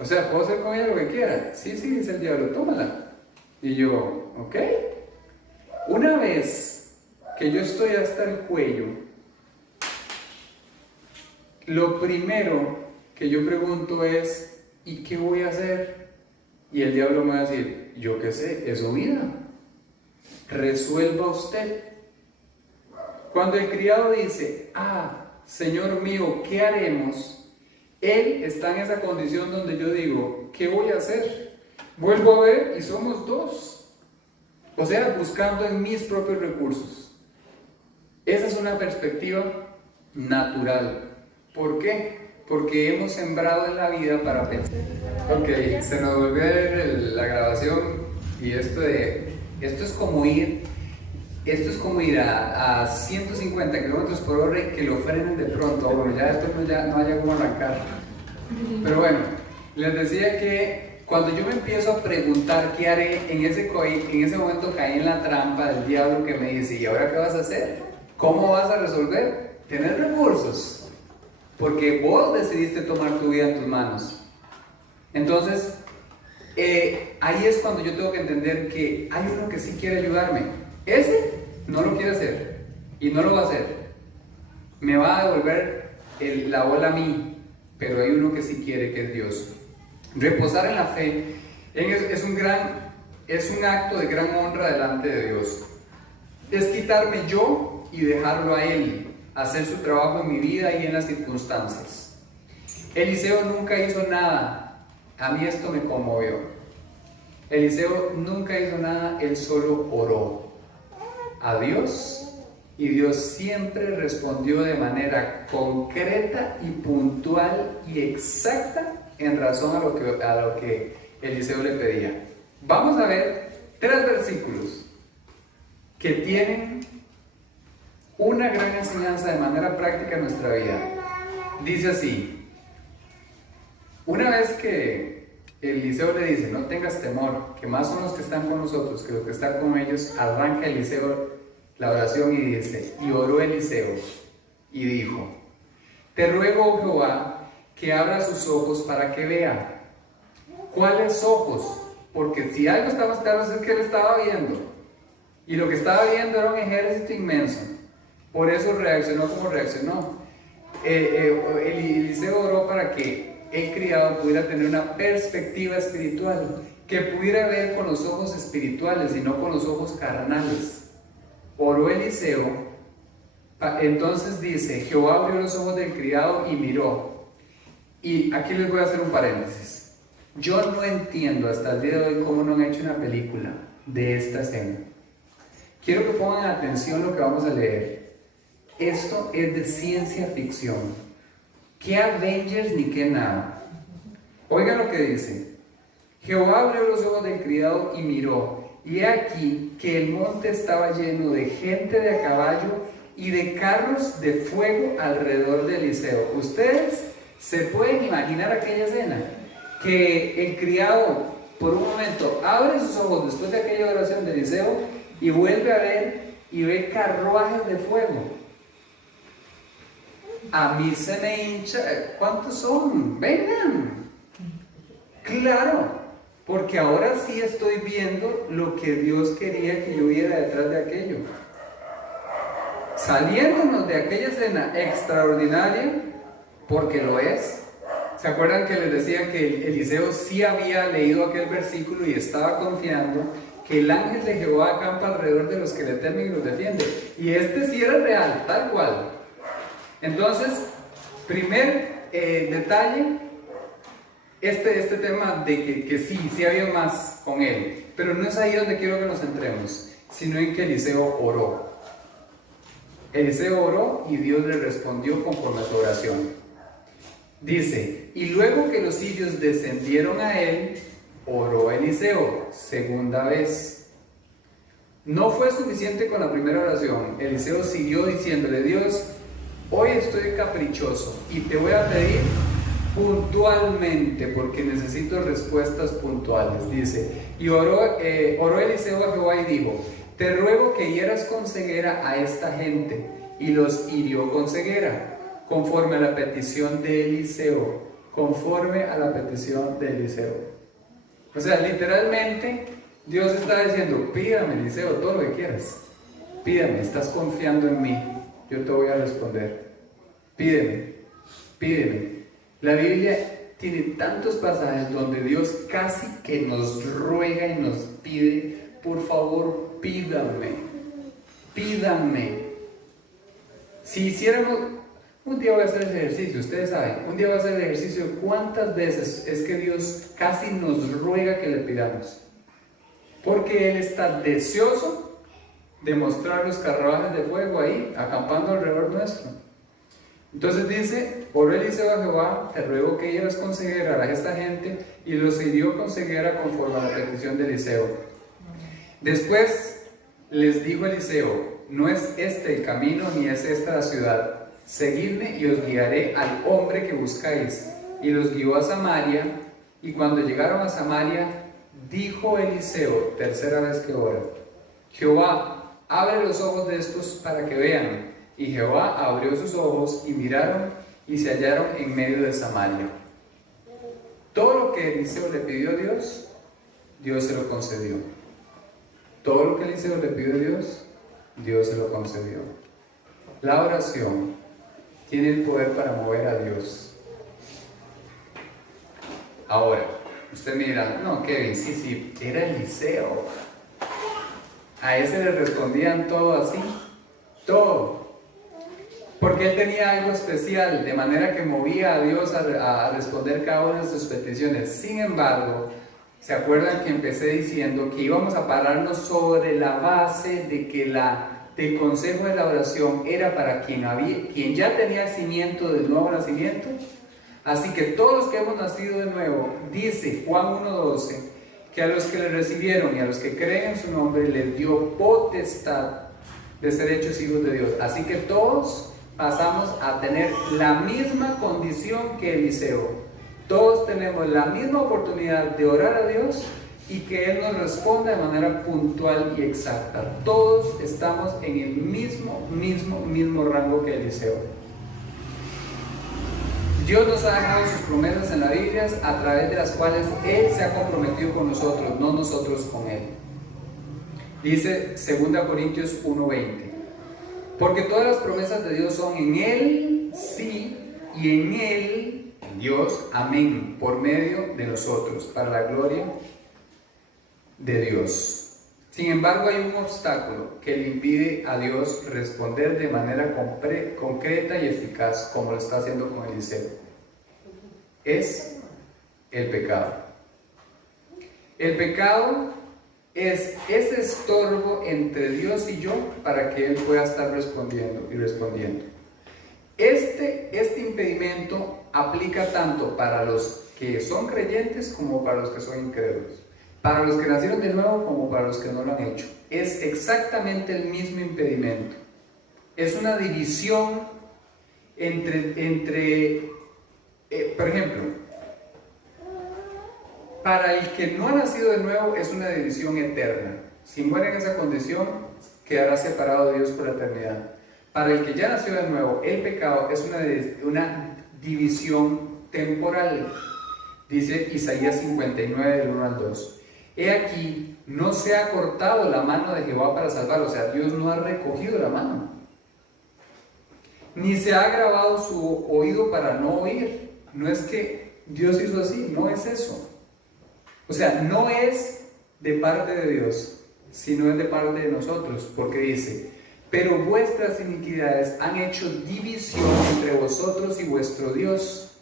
o sea, puedo hacer con ella lo que quiera. Sí, dice el diablo, tómala. Y yo: ok, Una vez que yo estoy hasta el cuello, lo primero que yo pregunto es, ¿y qué voy a hacer? Y el diablo me va a decir, yo qué sé, es su vida. Resuelva usted. Cuando el criado dice, Señor mío, ¿qué haremos? Él está en esa condición donde yo digo, ¿qué voy a hacer? Vuelvo a ver y somos dos. O sea, buscando en mis propios recursos. Esa es una perspectiva natural. ¿Por qué? Porque hemos sembrado en la vida para pensar. Ok, se nos volvió a ver la grabación y esto es como ir a 150 kilómetros por hora y que lo frenen de pronto. Bueno, ya esto no haya como arrancar. Pero bueno, les decía que cuando yo me empiezo a preguntar qué haré, en ese momento caí en la trampa del diablo que me dice, ¿y ahora qué vas a hacer? ¿Cómo vas a resolver? Tener recursos. Porque vos decidiste tomar tu vida en tus manos. Entonces, ahí es cuando yo tengo que entender que hay uno que sí quiere ayudarme. Ese no lo quiere hacer y no lo va a hacer. Me va a devolver la bola a mí, pero hay uno que sí quiere, que es Dios. Reposar en la fe es un acto de gran honra delante de Dios. Es quitarme yo y dejarlo a Él hacer su trabajo en mi vida y en las circunstancias. Eliseo nunca hizo nada. A mí esto me conmovió. Eliseo nunca hizo nada, él solo oró a Dios y Dios siempre respondió de manera concreta y puntual y exacta en razón a lo que Eliseo le pedía. Vamos a ver 3 versículos que tienen una gran enseñanza de manera práctica en nuestra vida. Dice así: una vez que Eliseo le dice, no tengas temor, que más son los que están con nosotros que los que están con ellos, arranca Eliseo la oración y dice, y oró Eliseo y dijo, te ruego, oh Jehová, que abra sus ojos para que vea. ¿Cuáles ojos? Porque si algo está más claro es que él estaba viendo, y lo que estaba viendo era un ejército inmenso. Por eso reaccionó como reaccionó. Eliseo oró para que el criado pudiera tener una perspectiva espiritual, que pudiera ver con los ojos espirituales y no con los ojos carnales. Oró Eliseo, entonces dice, Jehová abrió los ojos del criado y miró. Y aquí les voy a hacer un paréntesis. Yo no entiendo hasta el día de hoy cómo no han hecho una película de esta escena. Quiero que pongan atención a lo que vamos a leer. Esto es de ciencia ficción. ¿Qué Avengers ni qué nada? Oigan lo que dice. Jehová abrió los ojos del criado y miró, y he aquí que el monte estaba lleno de gente de a caballo y de carros de fuego alrededor de Eliseo. Ustedes se pueden imaginar aquella escena, que el criado por un momento abre sus ojos después de aquella oración de Eliseo y vuelve a ver y ve carruajes de fuego. A mí se me hincha. ¿Cuántos son? Vengan. Claro, porque ahora sí estoy viendo lo que Dios quería que yo viera detrás de aquello. Saliéndonos de aquella escena extraordinaria, porque lo es. ¿Se acuerdan que les decía que Eliseo sí había leído aquel versículo y estaba confiando que el ángel de Jehová acampa alrededor de los que le temen y los defiende? Y este sí era real, tal cual. Entonces, primer detalle, este tema de que sí había más con él, pero no es ahí donde quiero que nos centremos, sino en que Eliseo oró. Eliseo oró y Dios le respondió conforme a su oración. Dice, y luego que los sirios descendieron a él, oró Eliseo, segunda vez. No fue suficiente con la primera oración. Eliseo siguió diciéndole, Dios, hoy estoy caprichoso y te voy a pedir puntualmente porque necesito respuestas puntuales. Dice, y oró Eliseo a Jehová y dijo, te ruego que hieras con ceguera a esta gente, y los hirió con ceguera, conforme a la petición de Eliseo, conforme a la petición de Eliseo. O sea, literalmente Dios está diciendo, pídame, Eliseo, todo lo que quieras. Pídame, estás confiando en mí, yo te voy a responder. Pídeme, pídeme. La Biblia tiene tantos pasajes donde Dios casi que nos ruega y nos pide, por favor, pídame, pídame. Si hiciéramos, un día voy a hacer ese ejercicio, ustedes saben, un día voy a hacer el ejercicio de cuántas veces es que Dios casi nos ruega que le pidamos. Porque Él está deseoso de mostrar los carruajes de fuego ahí, acampando alrededor nuestro. Entonces dice, oró Eliseo a Jehová, te ruego que hieras con ceguera a esta gente, y los hirió con ceguera conforme a la petición de Eliseo. Después les dijo Eliseo, no es este el camino ni es esta la ciudad, seguidme y os guiaré al hombre que buscáis. Y los guió a Samaria, y cuando llegaron a Samaria, dijo Eliseo, tercera vez que ora, Jehová, abre los ojos de estos para que vean. Y Jehová abrió sus ojos y miraron y se hallaron en medio de Samaria. Todo lo que Eliseo le pidió a Dios, Dios se lo concedió. Todo lo que Eliseo le pidió a Dios, Dios se lo concedió. La oración tiene el poder para mover a Dios. Ahora, usted me dirá, no, Kevin, sí, era Eliseo. A ese le respondían todo así, todo. Porque él tenía algo especial, de manera que movía a Dios a responder cada una de sus peticiones. Sin embargo, ¿se acuerdan que empecé diciendo que íbamos a pararnos sobre la base de que el consejo de la oración era para quien ya tenía el cimiento del nuevo nacimiento? Así que todos los que hemos nacido de nuevo, dice Juan 1:12, que a los que le recibieron y a los que creen en su nombre les dio potestad de ser hechos hijos de Dios. Así que todos pasamos a tener la misma condición que Eliseo. Todos tenemos la misma oportunidad de orar a Dios y que Él nos responda de manera puntual y exacta. Todos estamos en el mismo rango que Eliseo. Dios nos ha dejado sus promesas en la Biblia a través de las cuales Él se ha comprometido con nosotros, no nosotros con Él. Dice 2 Corintios 1:20. Porque todas las promesas de Dios son en Él, sí, y en Él, en Dios, amén, por medio de nosotros, para la gloria de Dios. Sin embargo, hay un obstáculo que le impide a Dios responder de manera concreta y eficaz, como lo está haciendo con Eliseo. Es el pecado. El pecado es ese estorbo entre Dios y yo para que Él pueda estar respondiendo y respondiendo. Este impedimento aplica tanto para los que son creyentes como para los que son incrédulos. Para los que nacieron de nuevo como para los que no lo han hecho. Es exactamente el mismo impedimento. Es una división por ejemplo, para el que no ha nacido de nuevo es una división eterna. Si muere en esa condición, quedará separado de Dios por la eternidad. Para el que ya nació de nuevo, el pecado es una división temporal. Dice Isaías 59, del 1 al 2. He aquí, no se ha cortado la mano de Jehová para salvar, o sea, Dios no ha recogido la mano. Ni se ha agravado su oído para no oír. No es que Dios hizo así, no es eso. O sea, no es de parte de Dios, sino es de parte de nosotros, porque dice, pero vuestras iniquidades han hecho división entre vosotros y vuestro Dios,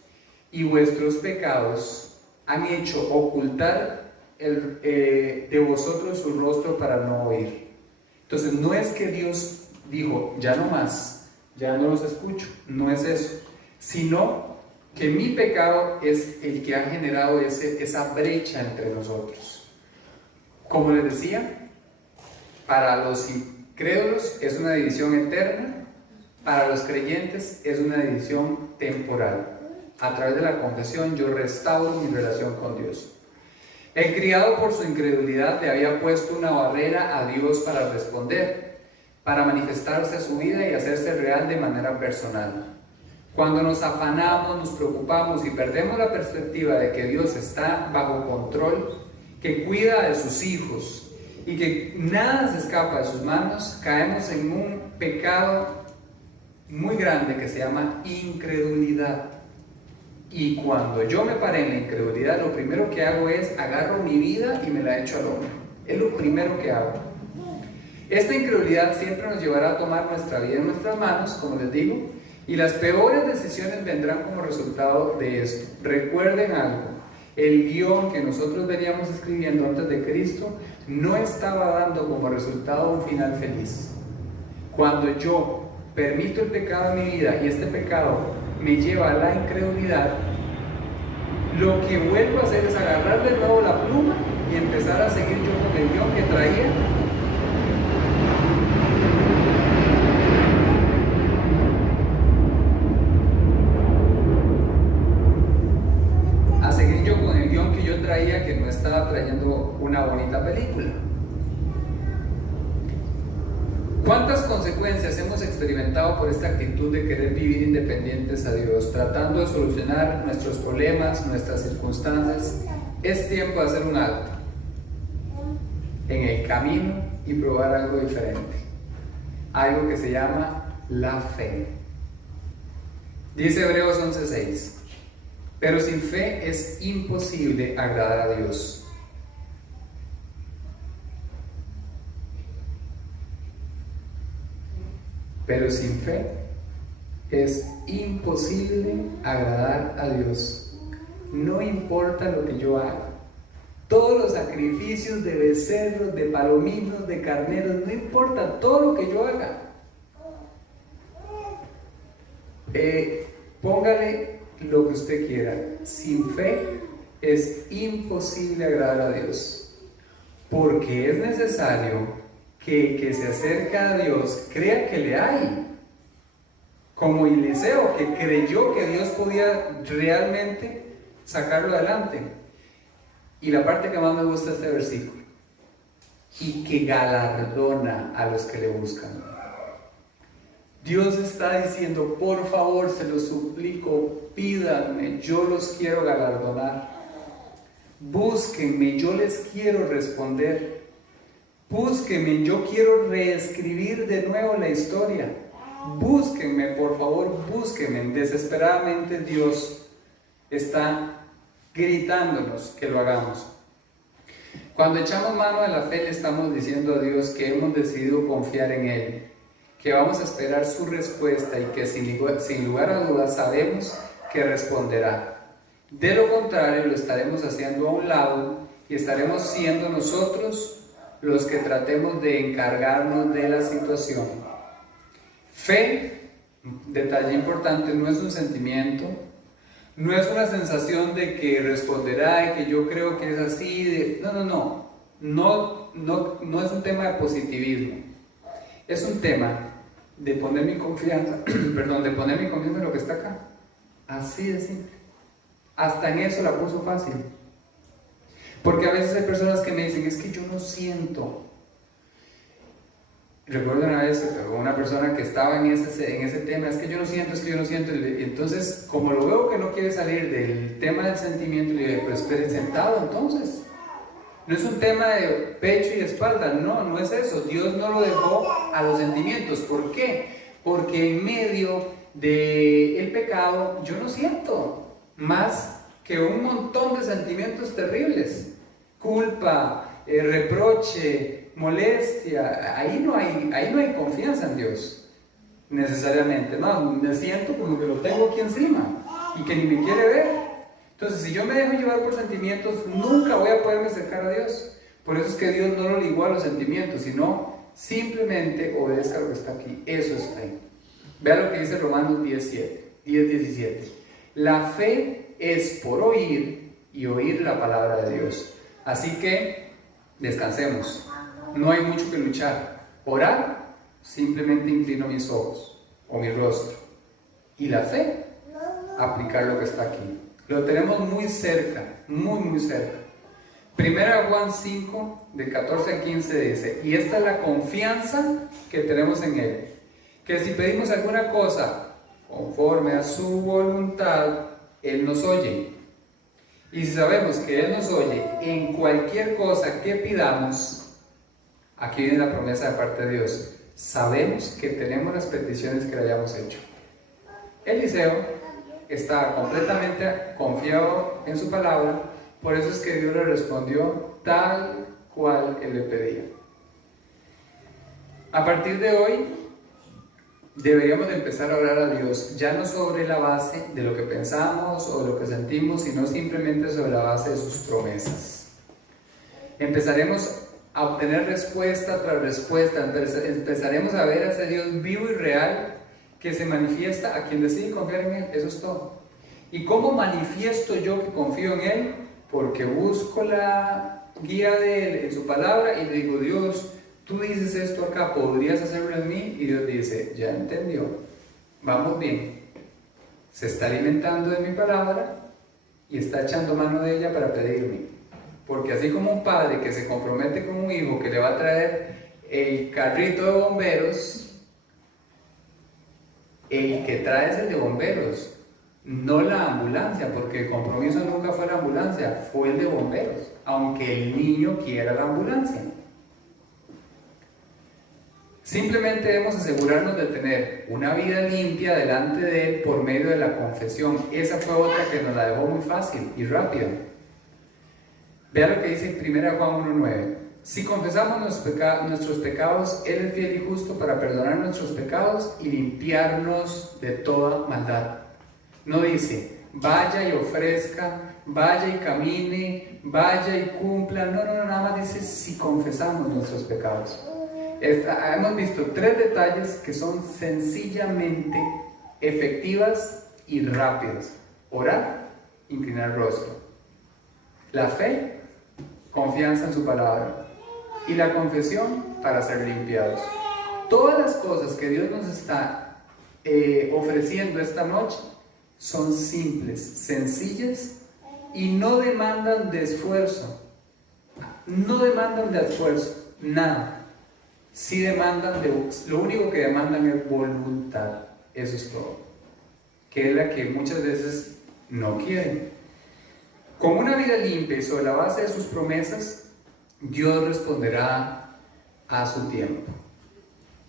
y vuestros pecados han hecho ocultar de vosotros su rostro para no oír. Entonces no es que Dios dijo, ya no más, ya no los escucho, no es eso, sino que mi pecado es el que ha generado esa brecha entre nosotros. Como les decía, para los incrédulos es una división eterna, para los creyentes es una división temporal. A través de la confesión yo restauro mi relación con Dios. El criado por su incredulidad le había puesto una barrera a Dios para responder, para manifestarse a su vida y hacerse real de manera personal. Cuando nos afanamos, nos preocupamos y perdemos la perspectiva de que Dios está bajo control que cuida de sus hijos y que nada se escapa de sus manos, caemos en un pecado muy grande que se llama incredulidad. Y cuando yo me paré en la incredulidad, lo primero que hago es agarro mi vida y me la echo al hombro. Es lo primero que hago. Esta incredulidad siempre nos llevará a tomar nuestra vida en nuestras manos, como les digo, y las peores decisiones vendrán como resultado de esto. Recuerden algo, el guión que nosotros veníamos escribiendo antes de Cristo no estaba dando como resultado un final feliz. Cuando yo permito el pecado en mi vida y este pecado me lleva a la incredulidad, lo que vuelvo a hacer es agarrar de nuevo la pluma y empezar a seguir yo con el guión que traía. A seguir yo con el guión que yo traía, que no estaba trayendo una bonita película. ¿Cuántas consecuencias hemos experimentado por esta actitud de querer vivir independientes a Dios, tratando de solucionar nuestros problemas, nuestras circunstancias? Es tiempo de hacer un alto en el camino y probar algo diferente, algo que se llama la fe. Dice Hebreos 11:6, pero sin fe es imposible agradar a Dios. Pero sin fe es imposible agradar a Dios. No importa lo que yo haga. Todos los sacrificios de becerros, de palominos, de carneros, no importa todo lo que yo haga. Póngale lo que usted quiera. Sin fe es imposible agradar a Dios. Porque es necesario que el que se acerca a Dios crea que le hay, como Eliseo, que creyó que Dios podía realmente sacarlo adelante. Y la parte que más me gusta de este versículo, y que galardona a los que le buscan. Dios está diciendo, por favor, se los suplico, pídanme, yo los quiero galardonar. Búsquenme, yo les quiero responder. Búsquenme, yo quiero reescribir de nuevo la historia. Búsquenme, por favor, búsquenme. Desesperadamente Dios está gritándonos que lo hagamos. Cuando echamos mano de la fe, le estamos diciendo a Dios que hemos decidido confiar en Él, que vamos a esperar su respuesta y que sin lugar a dudas sabemos que responderá. De lo contrario, lo estaremos haciendo a un lado y estaremos siendo nosotros los que tratemos de encargarnos de la situación. Fe, detalle importante, no es un sentimiento, no es una sensación de que responderá y que yo creo que es así. No es un tema de positivismo, es un tema de poner mi confianza, de poner mi confianza en lo que está acá, así de simple. Hasta en eso la puso fácil. Porque a veces hay personas que me dicen, es que yo no siento. Recuerdo una vez una persona que estaba en ese tema, es que yo no siento. Y entonces, como lo veo que no quiere salir del tema del sentimiento, le digo, pues espere sentado entonces. No es un tema de pecho y espalda, no es eso. Dios no lo dejó a los sentimientos. ¿Por qué? Porque en medio del pecado yo no siento más que un montón de sentimientos terribles. Culpa, reproche, molestia. Ahí no hay confianza en Dios necesariamente. No, me siento como que lo tengo aquí encima y que ni me quiere ver. Entonces, si yo me dejo llevar por sentimientos, nunca voy a poderme acercar a Dios. Por eso es que Dios no lo ligó a los sentimientos, sino simplemente obedezca lo que está aquí. Eso es fe. Vea lo que dice Romanos 10:17. La fe es por oír y oír la palabra de Dios. Así que descansemos. No hay mucho que luchar. Orar, simplemente inclino mis ojos o mi rostro. Y la fe, aplicar lo que está aquí. Lo tenemos muy cerca, muy cerca. Primera Juan 5, de 14 a 15 dice, y esta es la confianza que tenemos en Él, que si pedimos alguna cosa conforme a su voluntad, Él nos oye. Y si sabemos que Él nos oye en cualquier cosa que pidamos, aquí viene la promesa de parte de Dios. Sabemos que tenemos las peticiones que le hayamos hecho. Eliseo estaba completamente confiado en su palabra, por eso es que Dios le respondió tal cual Él le pedía. A partir de hoy, deberíamos de empezar a orar a Dios, ya no sobre la base de lo que pensamos o de lo que sentimos, sino simplemente sobre la base de sus promesas. Empezaremos a obtener respuesta tras respuesta, empezaremos a ver a ese Dios vivo y real que se manifiesta a quien decide confiar en Él, eso es todo. ¿Y cómo manifiesto yo que confío en Él? Porque busco la guía de Él en su palabra y le digo, Dios, tú dices esto acá, ¿podrías hacerlo en mí? Y Dios dice, ya entendió, vamos bien, se está alimentando de mi palabra y está echando mano de ella para pedirme. Porque así como un padre que se compromete con un hijo que le va a traer el carrito de bomberos, el que trae es el de bomberos, no la ambulancia, porque el compromiso nunca fue la ambulancia, fue el de bomberos, aunque el niño quiera la ambulancia. Simplemente debemos asegurarnos de tener una vida limpia delante de Él por medio de la confesión. Esa fue otra que nos la dejó muy fácil y rápida. Vea lo que dice en 1 Juan 1:9. Si confesamos nuestros pecados, Él es fiel y justo para perdonar nuestros pecados y limpiarnos de toda maldad. No dice, vaya y ofrezca, vaya y camine, vaya y cumpla. No, nada más dice si confesamos nuestros pecados. Hemos visto 3 detalles que son sencillamente efectivas y rápidas. Orar, inclinar el rostro. La fe, confianza en su palabra. Y la confesión para ser limpiados. Todas las cosas que Dios nos está ofreciendo esta noche son simples, sencillas y no demandan de esfuerzo. No demandan de esfuerzo, nada. Sí demandan lo único que demandan es voluntad. Eso es todo. Que es la que muchas veces no quieren. Con una vida limpia y sobre la base de sus promesas, Dios responderá a su tiempo.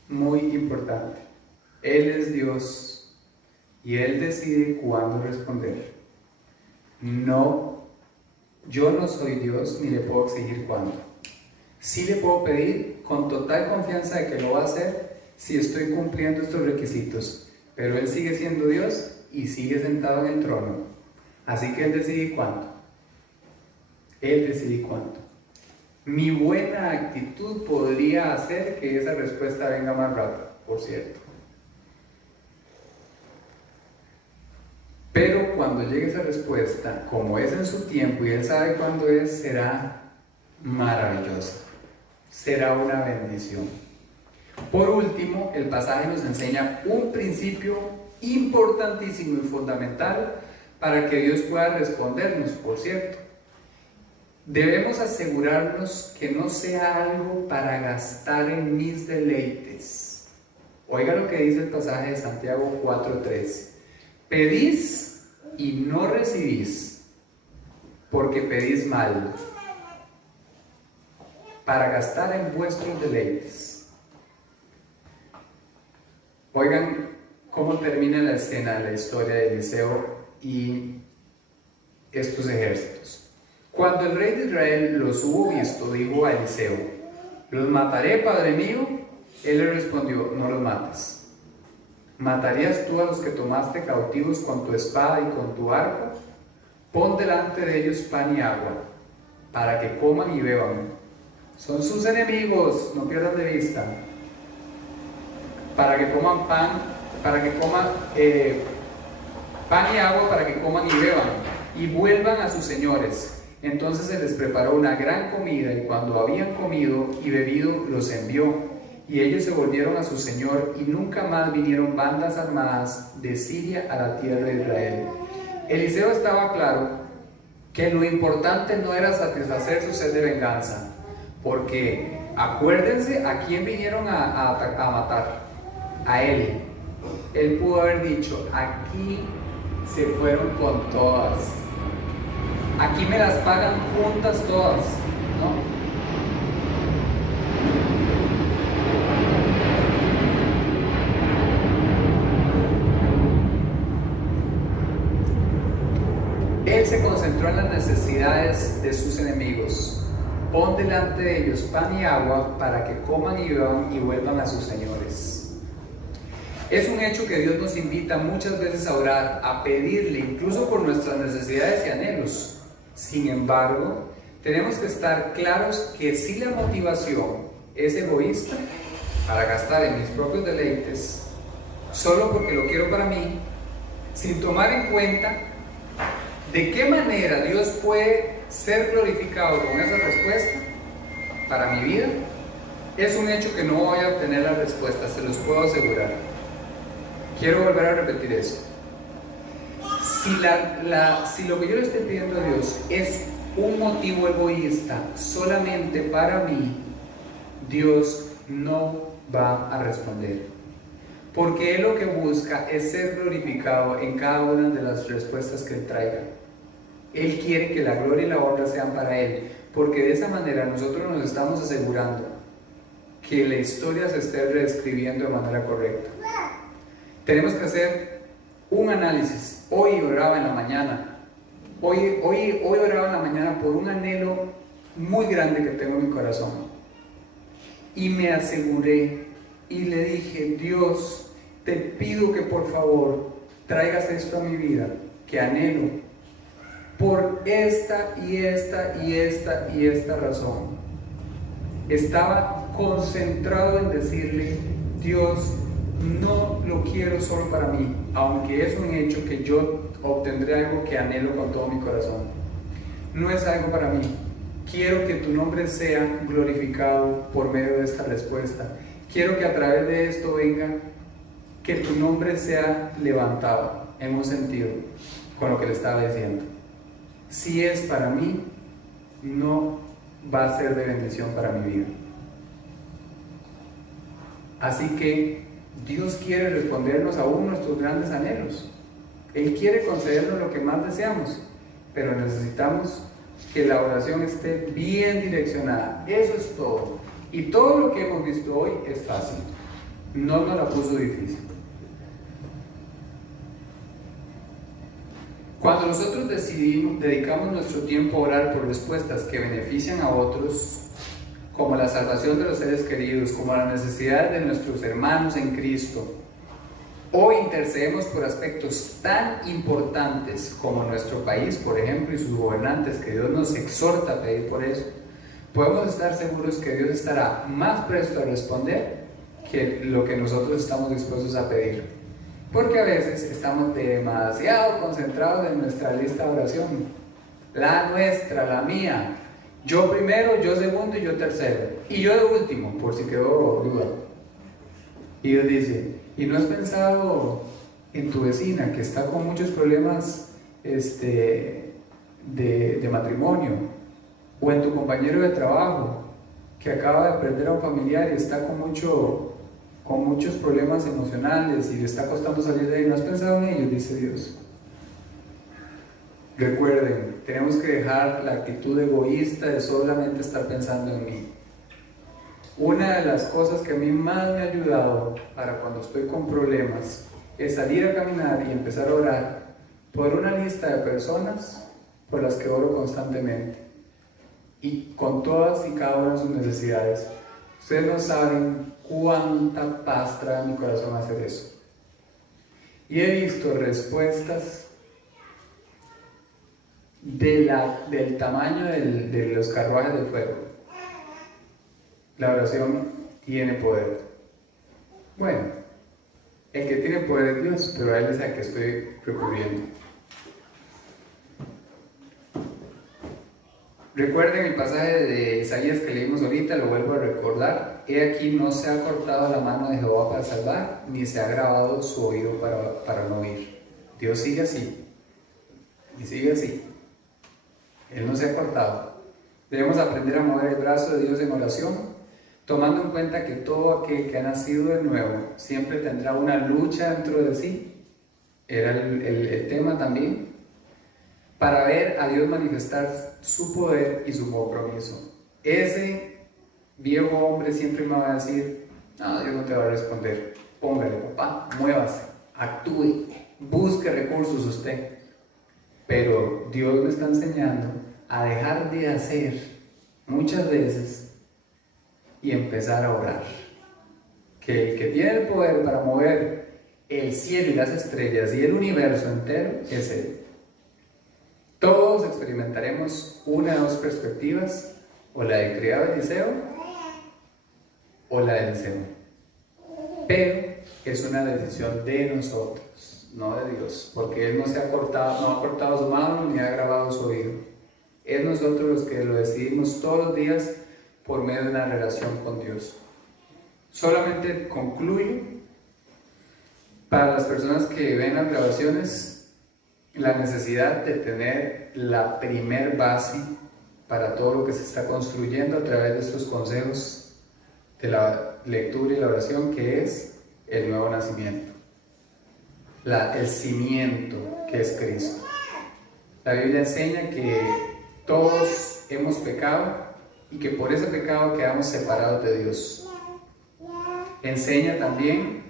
Muy importante. Él es Dios y Él decide cuándo responder. No, yo no soy Dios ni le puedo exigir cuándo. Sí le puedo pedir con total confianza de que lo va a hacer si estoy cumpliendo estos requisitos. Pero Él sigue siendo Dios y sigue sentado en el trono. Así que Él decide cuándo. Él decide cuándo. Mi buena actitud podría hacer que esa respuesta venga más rápido, por cierto. Pero cuando llegue esa respuesta, como es en su tiempo y Él sabe cuándo es, será maravillosa. Será una bendición. Por último, el pasaje nos enseña un principio importantísimo y fundamental para que Dios pueda respondernos, por cierto. Debemos asegurarnos que no sea algo para gastar en mis deleites. Oiga lo que dice el pasaje de Santiago 4:13. Pedís y no recibís, porque pedís mal, para gastar en vuestros deleites. Oigan cómo termina la escena de la historia de Eliseo y estos ejércitos. Cuando el rey de Israel los hubo visto, dijo a Eliseo, ¿los mataré, padre mío? Él le respondió, no los mates. ¿Matarías tú a los que tomaste cautivos con tu espada y con tu arco? Pon delante de ellos pan y agua, para que coman y beban. Son sus enemigos, no pierdan de vista. Para que coman pan, pan y agua, para que coman y beban, y vuelvan a sus señores. Entonces se les preparó una gran comida, y cuando habían comido y bebido, los envió. Y ellos se volvieron a su señor, y nunca más vinieron bandas armadas de Siria a la tierra de Israel. Eliseo estaba claro que lo importante no era satisfacer su sed de venganza, porque acuérdense a quién vinieron a matar, a él. Él pudo haber dicho, aquí se fueron con todas. Aquí me las pagan juntas todas, ¿no? Él se concentró en las necesidades de sus enemigos. Pon delante de ellos pan y agua para que coman y beban y vuelvan a sus señores. Es un hecho que Dios nos invita muchas veces a orar, a pedirle, incluso por nuestras necesidades y anhelos. Sin embargo, tenemos que estar claros que si la motivación es egoísta, para gastar en mis propios deleites, solo porque lo quiero para mí, sin tomar en cuenta ¿de qué manera Dios puede ser glorificado con esa respuesta para mi vida? Es un hecho que no voy a obtener la respuesta, se los puedo asegurar. Quiero volver a repetir eso. Si lo que yo le estoy pidiendo a Dios es un motivo egoísta solamente para mí, Dios no va a responder. Porque Él lo que busca es ser glorificado en cada una de las respuestas que Él traiga. Él quiere que la gloria y la honra sean para Él, porque de esa manera nosotros nos estamos asegurando que la historia se esté reescribiendo de manera correcta. Tenemos que hacer un análisis. Hoy oraba en la mañana. Hoy oraba en la mañana por un anhelo muy grande que tengo en mi corazón. Y me aseguré y le dije, Dios, te pido que por favor traigas esto a mi vida, que anhelo, por esta y esta y esta y esta razón. Estaba concentrado en decirle, Dios, no lo quiero solo para mí, aunque es un hecho que yo obtendré algo que anhelo con todo mi corazón. No es algo para mí. Quiero que tu nombre sea glorificado por medio de esta respuesta. Quiero que a través de esto venga, que tu nombre sea levantado en un sentido con lo que le estaba diciendo. Si es para mí, no va a ser de bendición para mi vida. Así que Dios quiere respondernos aún nuestros grandes anhelos. Él quiere concedernos lo que más deseamos, pero necesitamos que la oración esté bien direccionada. Eso es todo. Y todo lo que hemos visto hoy es fácil. No nos la puso difícil. Cuando nosotros dedicamos nuestro tiempo a orar por respuestas que benefician a otros, como la salvación de los seres queridos, como las necesidades de nuestros hermanos en Cristo, o intercedemos por aspectos tan importantes como nuestro país, por ejemplo, y sus gobernantes, que Dios nos exhorta a pedir por eso, podemos estar seguros que Dios estará más presto a responder que lo que nosotros estamos dispuestos a pedir. Porque a veces estamos demasiado concentrados en nuestra lista de oración. La nuestra, la mía. Yo primero, yo segundo y yo tercero. Y yo de último, por si quedó duda. Y Dios dice, ¿y no has pensado en tu vecina que está con muchos problemas de matrimonio? O en tu compañero de trabajo que acaba de perder a un familiar y está con muchos problemas emocionales y le está costando salir de ahí? ¿No has pensado en ellos? Dice Dios. Recuerden, tenemos que dejar la actitud egoísta de solamente estar pensando en mí. Una de las cosas que a mí más me ha ayudado para cuando estoy con problemas es salir a caminar y empezar a orar por una lista de personas por las que oro constantemente y con todas y cada una de sus necesidades. Ustedes no saben cuánta paz trae a mi corazón hacer eso. Y he visto respuestas del tamaño de los carruajes de fuego. La oración tiene poder. Bueno, el que tiene poder es Dios, pero a Él es al que estoy recurriendo. Recuerden el pasaje de Isaías que leímos ahorita, lo vuelvo a recordar. He aquí, no se ha cortado la mano de Jehová para salvar, ni se ha grabado su oído para no oír. Dios sigue así, y sigue así. Él no se ha cortado. Debemos aprender a mover el brazo de Dios en oración, tomando en cuenta que todo aquel que ha nacido de nuevo siempre tendrá una lucha dentro de sí. Era el tema también. para ver a Dios manifestar su poder y su compromiso. Ese viejo hombre siempre me va a decir, no, Dios no te va a responder. Póngale, papá, muévase, actúe, busque recursos usted. Pero Dios me está enseñando a dejar de hacer muchas veces y empezar a orar. Que el que tiene el poder para mover el cielo y las estrellas y el universo entero es Él. Todos experimentaremos una de dos perspectivas, o la del criado Eliseo o la de Eliseo. Pero es una decisión de nosotros, no de Dios, porque Él no ha cortado su mano ni ha grabado su oído. Es nosotros los que lo decidimos todos los días por medio de una relación con Dios. Solamente concluyo, para las personas que ven las grabaciones, la necesidad de tener la primer base para todo lo que se está construyendo a través de estos consejos de la lectura y la oración, que es el nuevo nacimiento, el cimiento que es Cristo. La Biblia enseña que todos hemos pecado y que por ese pecado quedamos separados de Dios. Enseña también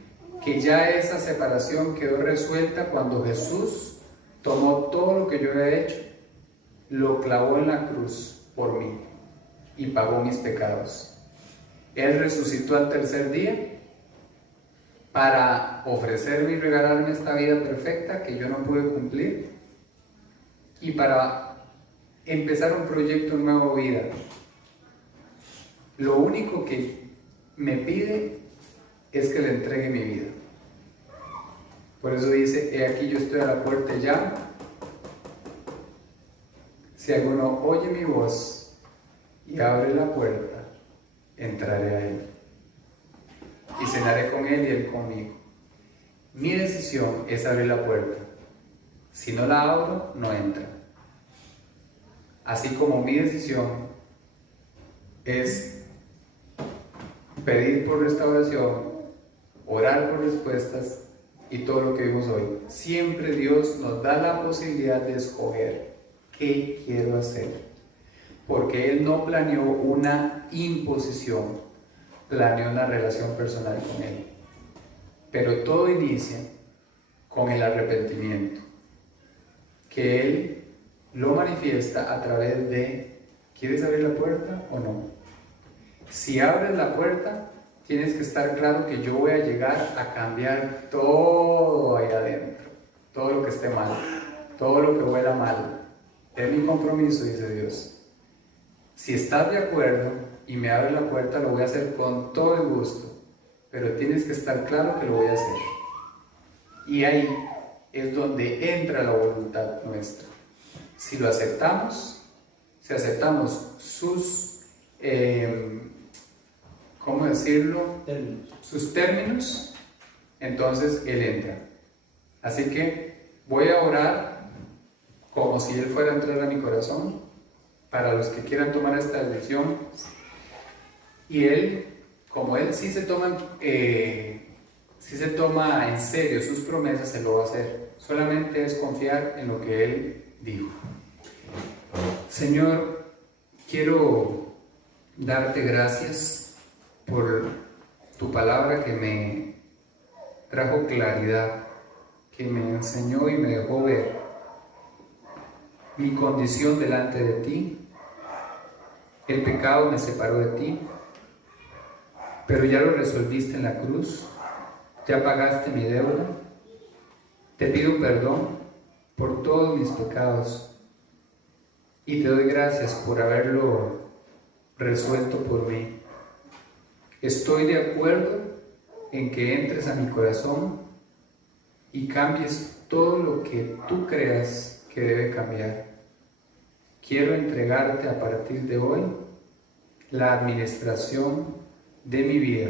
que ya esa separación quedó resuelta cuando Jesús tomó todo lo que yo había hecho, lo clavó en la cruz por mí y pagó mis pecados. Él resucitó al tercer día para ofrecerme y regalarme esta vida perfecta que yo no pude cumplir, y para empezar un proyecto nuevo de vida. Lo único que me pide es que le entregue mi vida. Por eso dice, he aquí yo estoy a la puerta y llamo. Si alguno oye mi voz y abre la puerta, entraré a él y cenaré con él y él conmigo. Mi decisión es abrir la puerta. Si no la abro, no entra. Así como mi decisión es pedir por restauración, orar por respuestas y todo lo que vimos hoy. Siempre Dios nos da la posibilidad de escoger qué quiero hacer, porque Él no planeó una imposición, planeó una relación personal con Él. Pero todo inicia con el arrepentimiento, que Él lo manifiesta a través de, ¿quieres abrir la puerta o no? Si abres la puerta, tienes que estar claro que yo voy a llegar a cambiar todo ahí adentro, todo lo que esté mal, todo lo que huela mal. Es mi compromiso, dice Dios. Si estás de acuerdo y me abres la puerta, lo voy a hacer con todo el gusto, pero tienes que estar claro que lo voy a hacer. Y ahí es donde entra la voluntad nuestra. Si lo aceptamos, si aceptamos sus, ¿cómo decirlo? Sus términos, entonces Él entra. Así que voy a orar como si Él fuera a entrar a mi corazón, para los que quieran tomar esta decisión. Y Él, como Él sí se toma en serio sus promesas, se lo va a hacer. Solamente es confiar en lo que Él dijo. Señor, quiero darte gracias por tu palabra que me trajo claridad, que me enseñó y me dejó ver mi condición delante de ti. El pecado me separó de ti, pero ya lo resolviste en la cruz, ya pagaste mi deuda. Te pido perdón por todos mis pecados y te doy gracias por haberlo resuelto por mí. Estoy de acuerdo en que entres a mi corazón y cambies todo lo que tú creas que debe cambiar. Quiero entregarte a partir de hoy la administración de mi vida.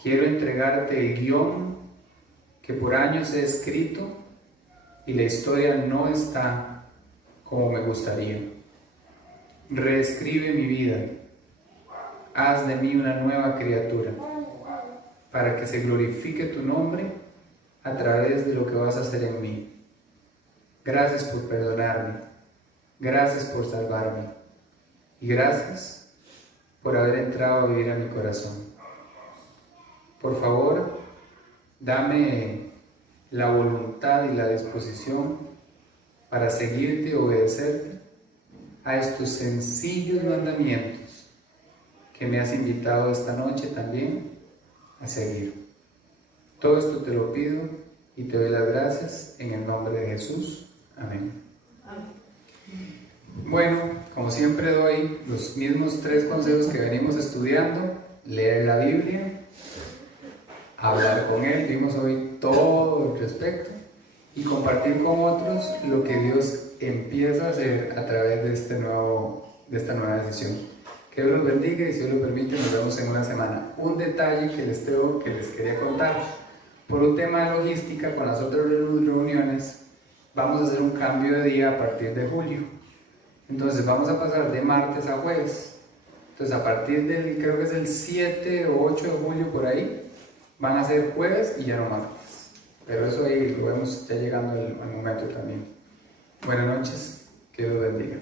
Quiero entregarte el guión que por años he escrito y la historia no está como me gustaría. Reescribe mi vida. Haz de mí una nueva criatura para que se glorifique tu nombre a través de lo que vas a hacer en mí. Gracias por perdonarme. Gracias por salvarme. Y gracias por haber entrado a vivir a mi corazón. Por favor, dame la voluntad y la disposición para seguirte y obedecerte a estos sencillos mandamientos que me has invitado esta noche también a seguir. Todo esto te lo pido y te doy las gracias en el nombre de Jesús. Amén. Bueno, como siempre doy los mismos 3 consejos que venimos estudiando: leer la Biblia, hablar con Él, vimos hoy todo al respecto, y compartir con otros lo que Dios empieza a hacer a través de esta nueva decisión. Que Dios los bendiga y si Dios lo permite nos vemos en una semana. Un detalle que les quería contar: por un tema de logística con las otras reuniones vamos a hacer un cambio de día a partir de julio. Entonces vamos a pasar de martes a jueves. Entonces a partir del, creo que es el 7 o 8 de julio por ahí, van a ser jueves y ya no martes. Pero eso ahí lo vemos ya llegando al momento también. Buenas noches, que Dios bendiga.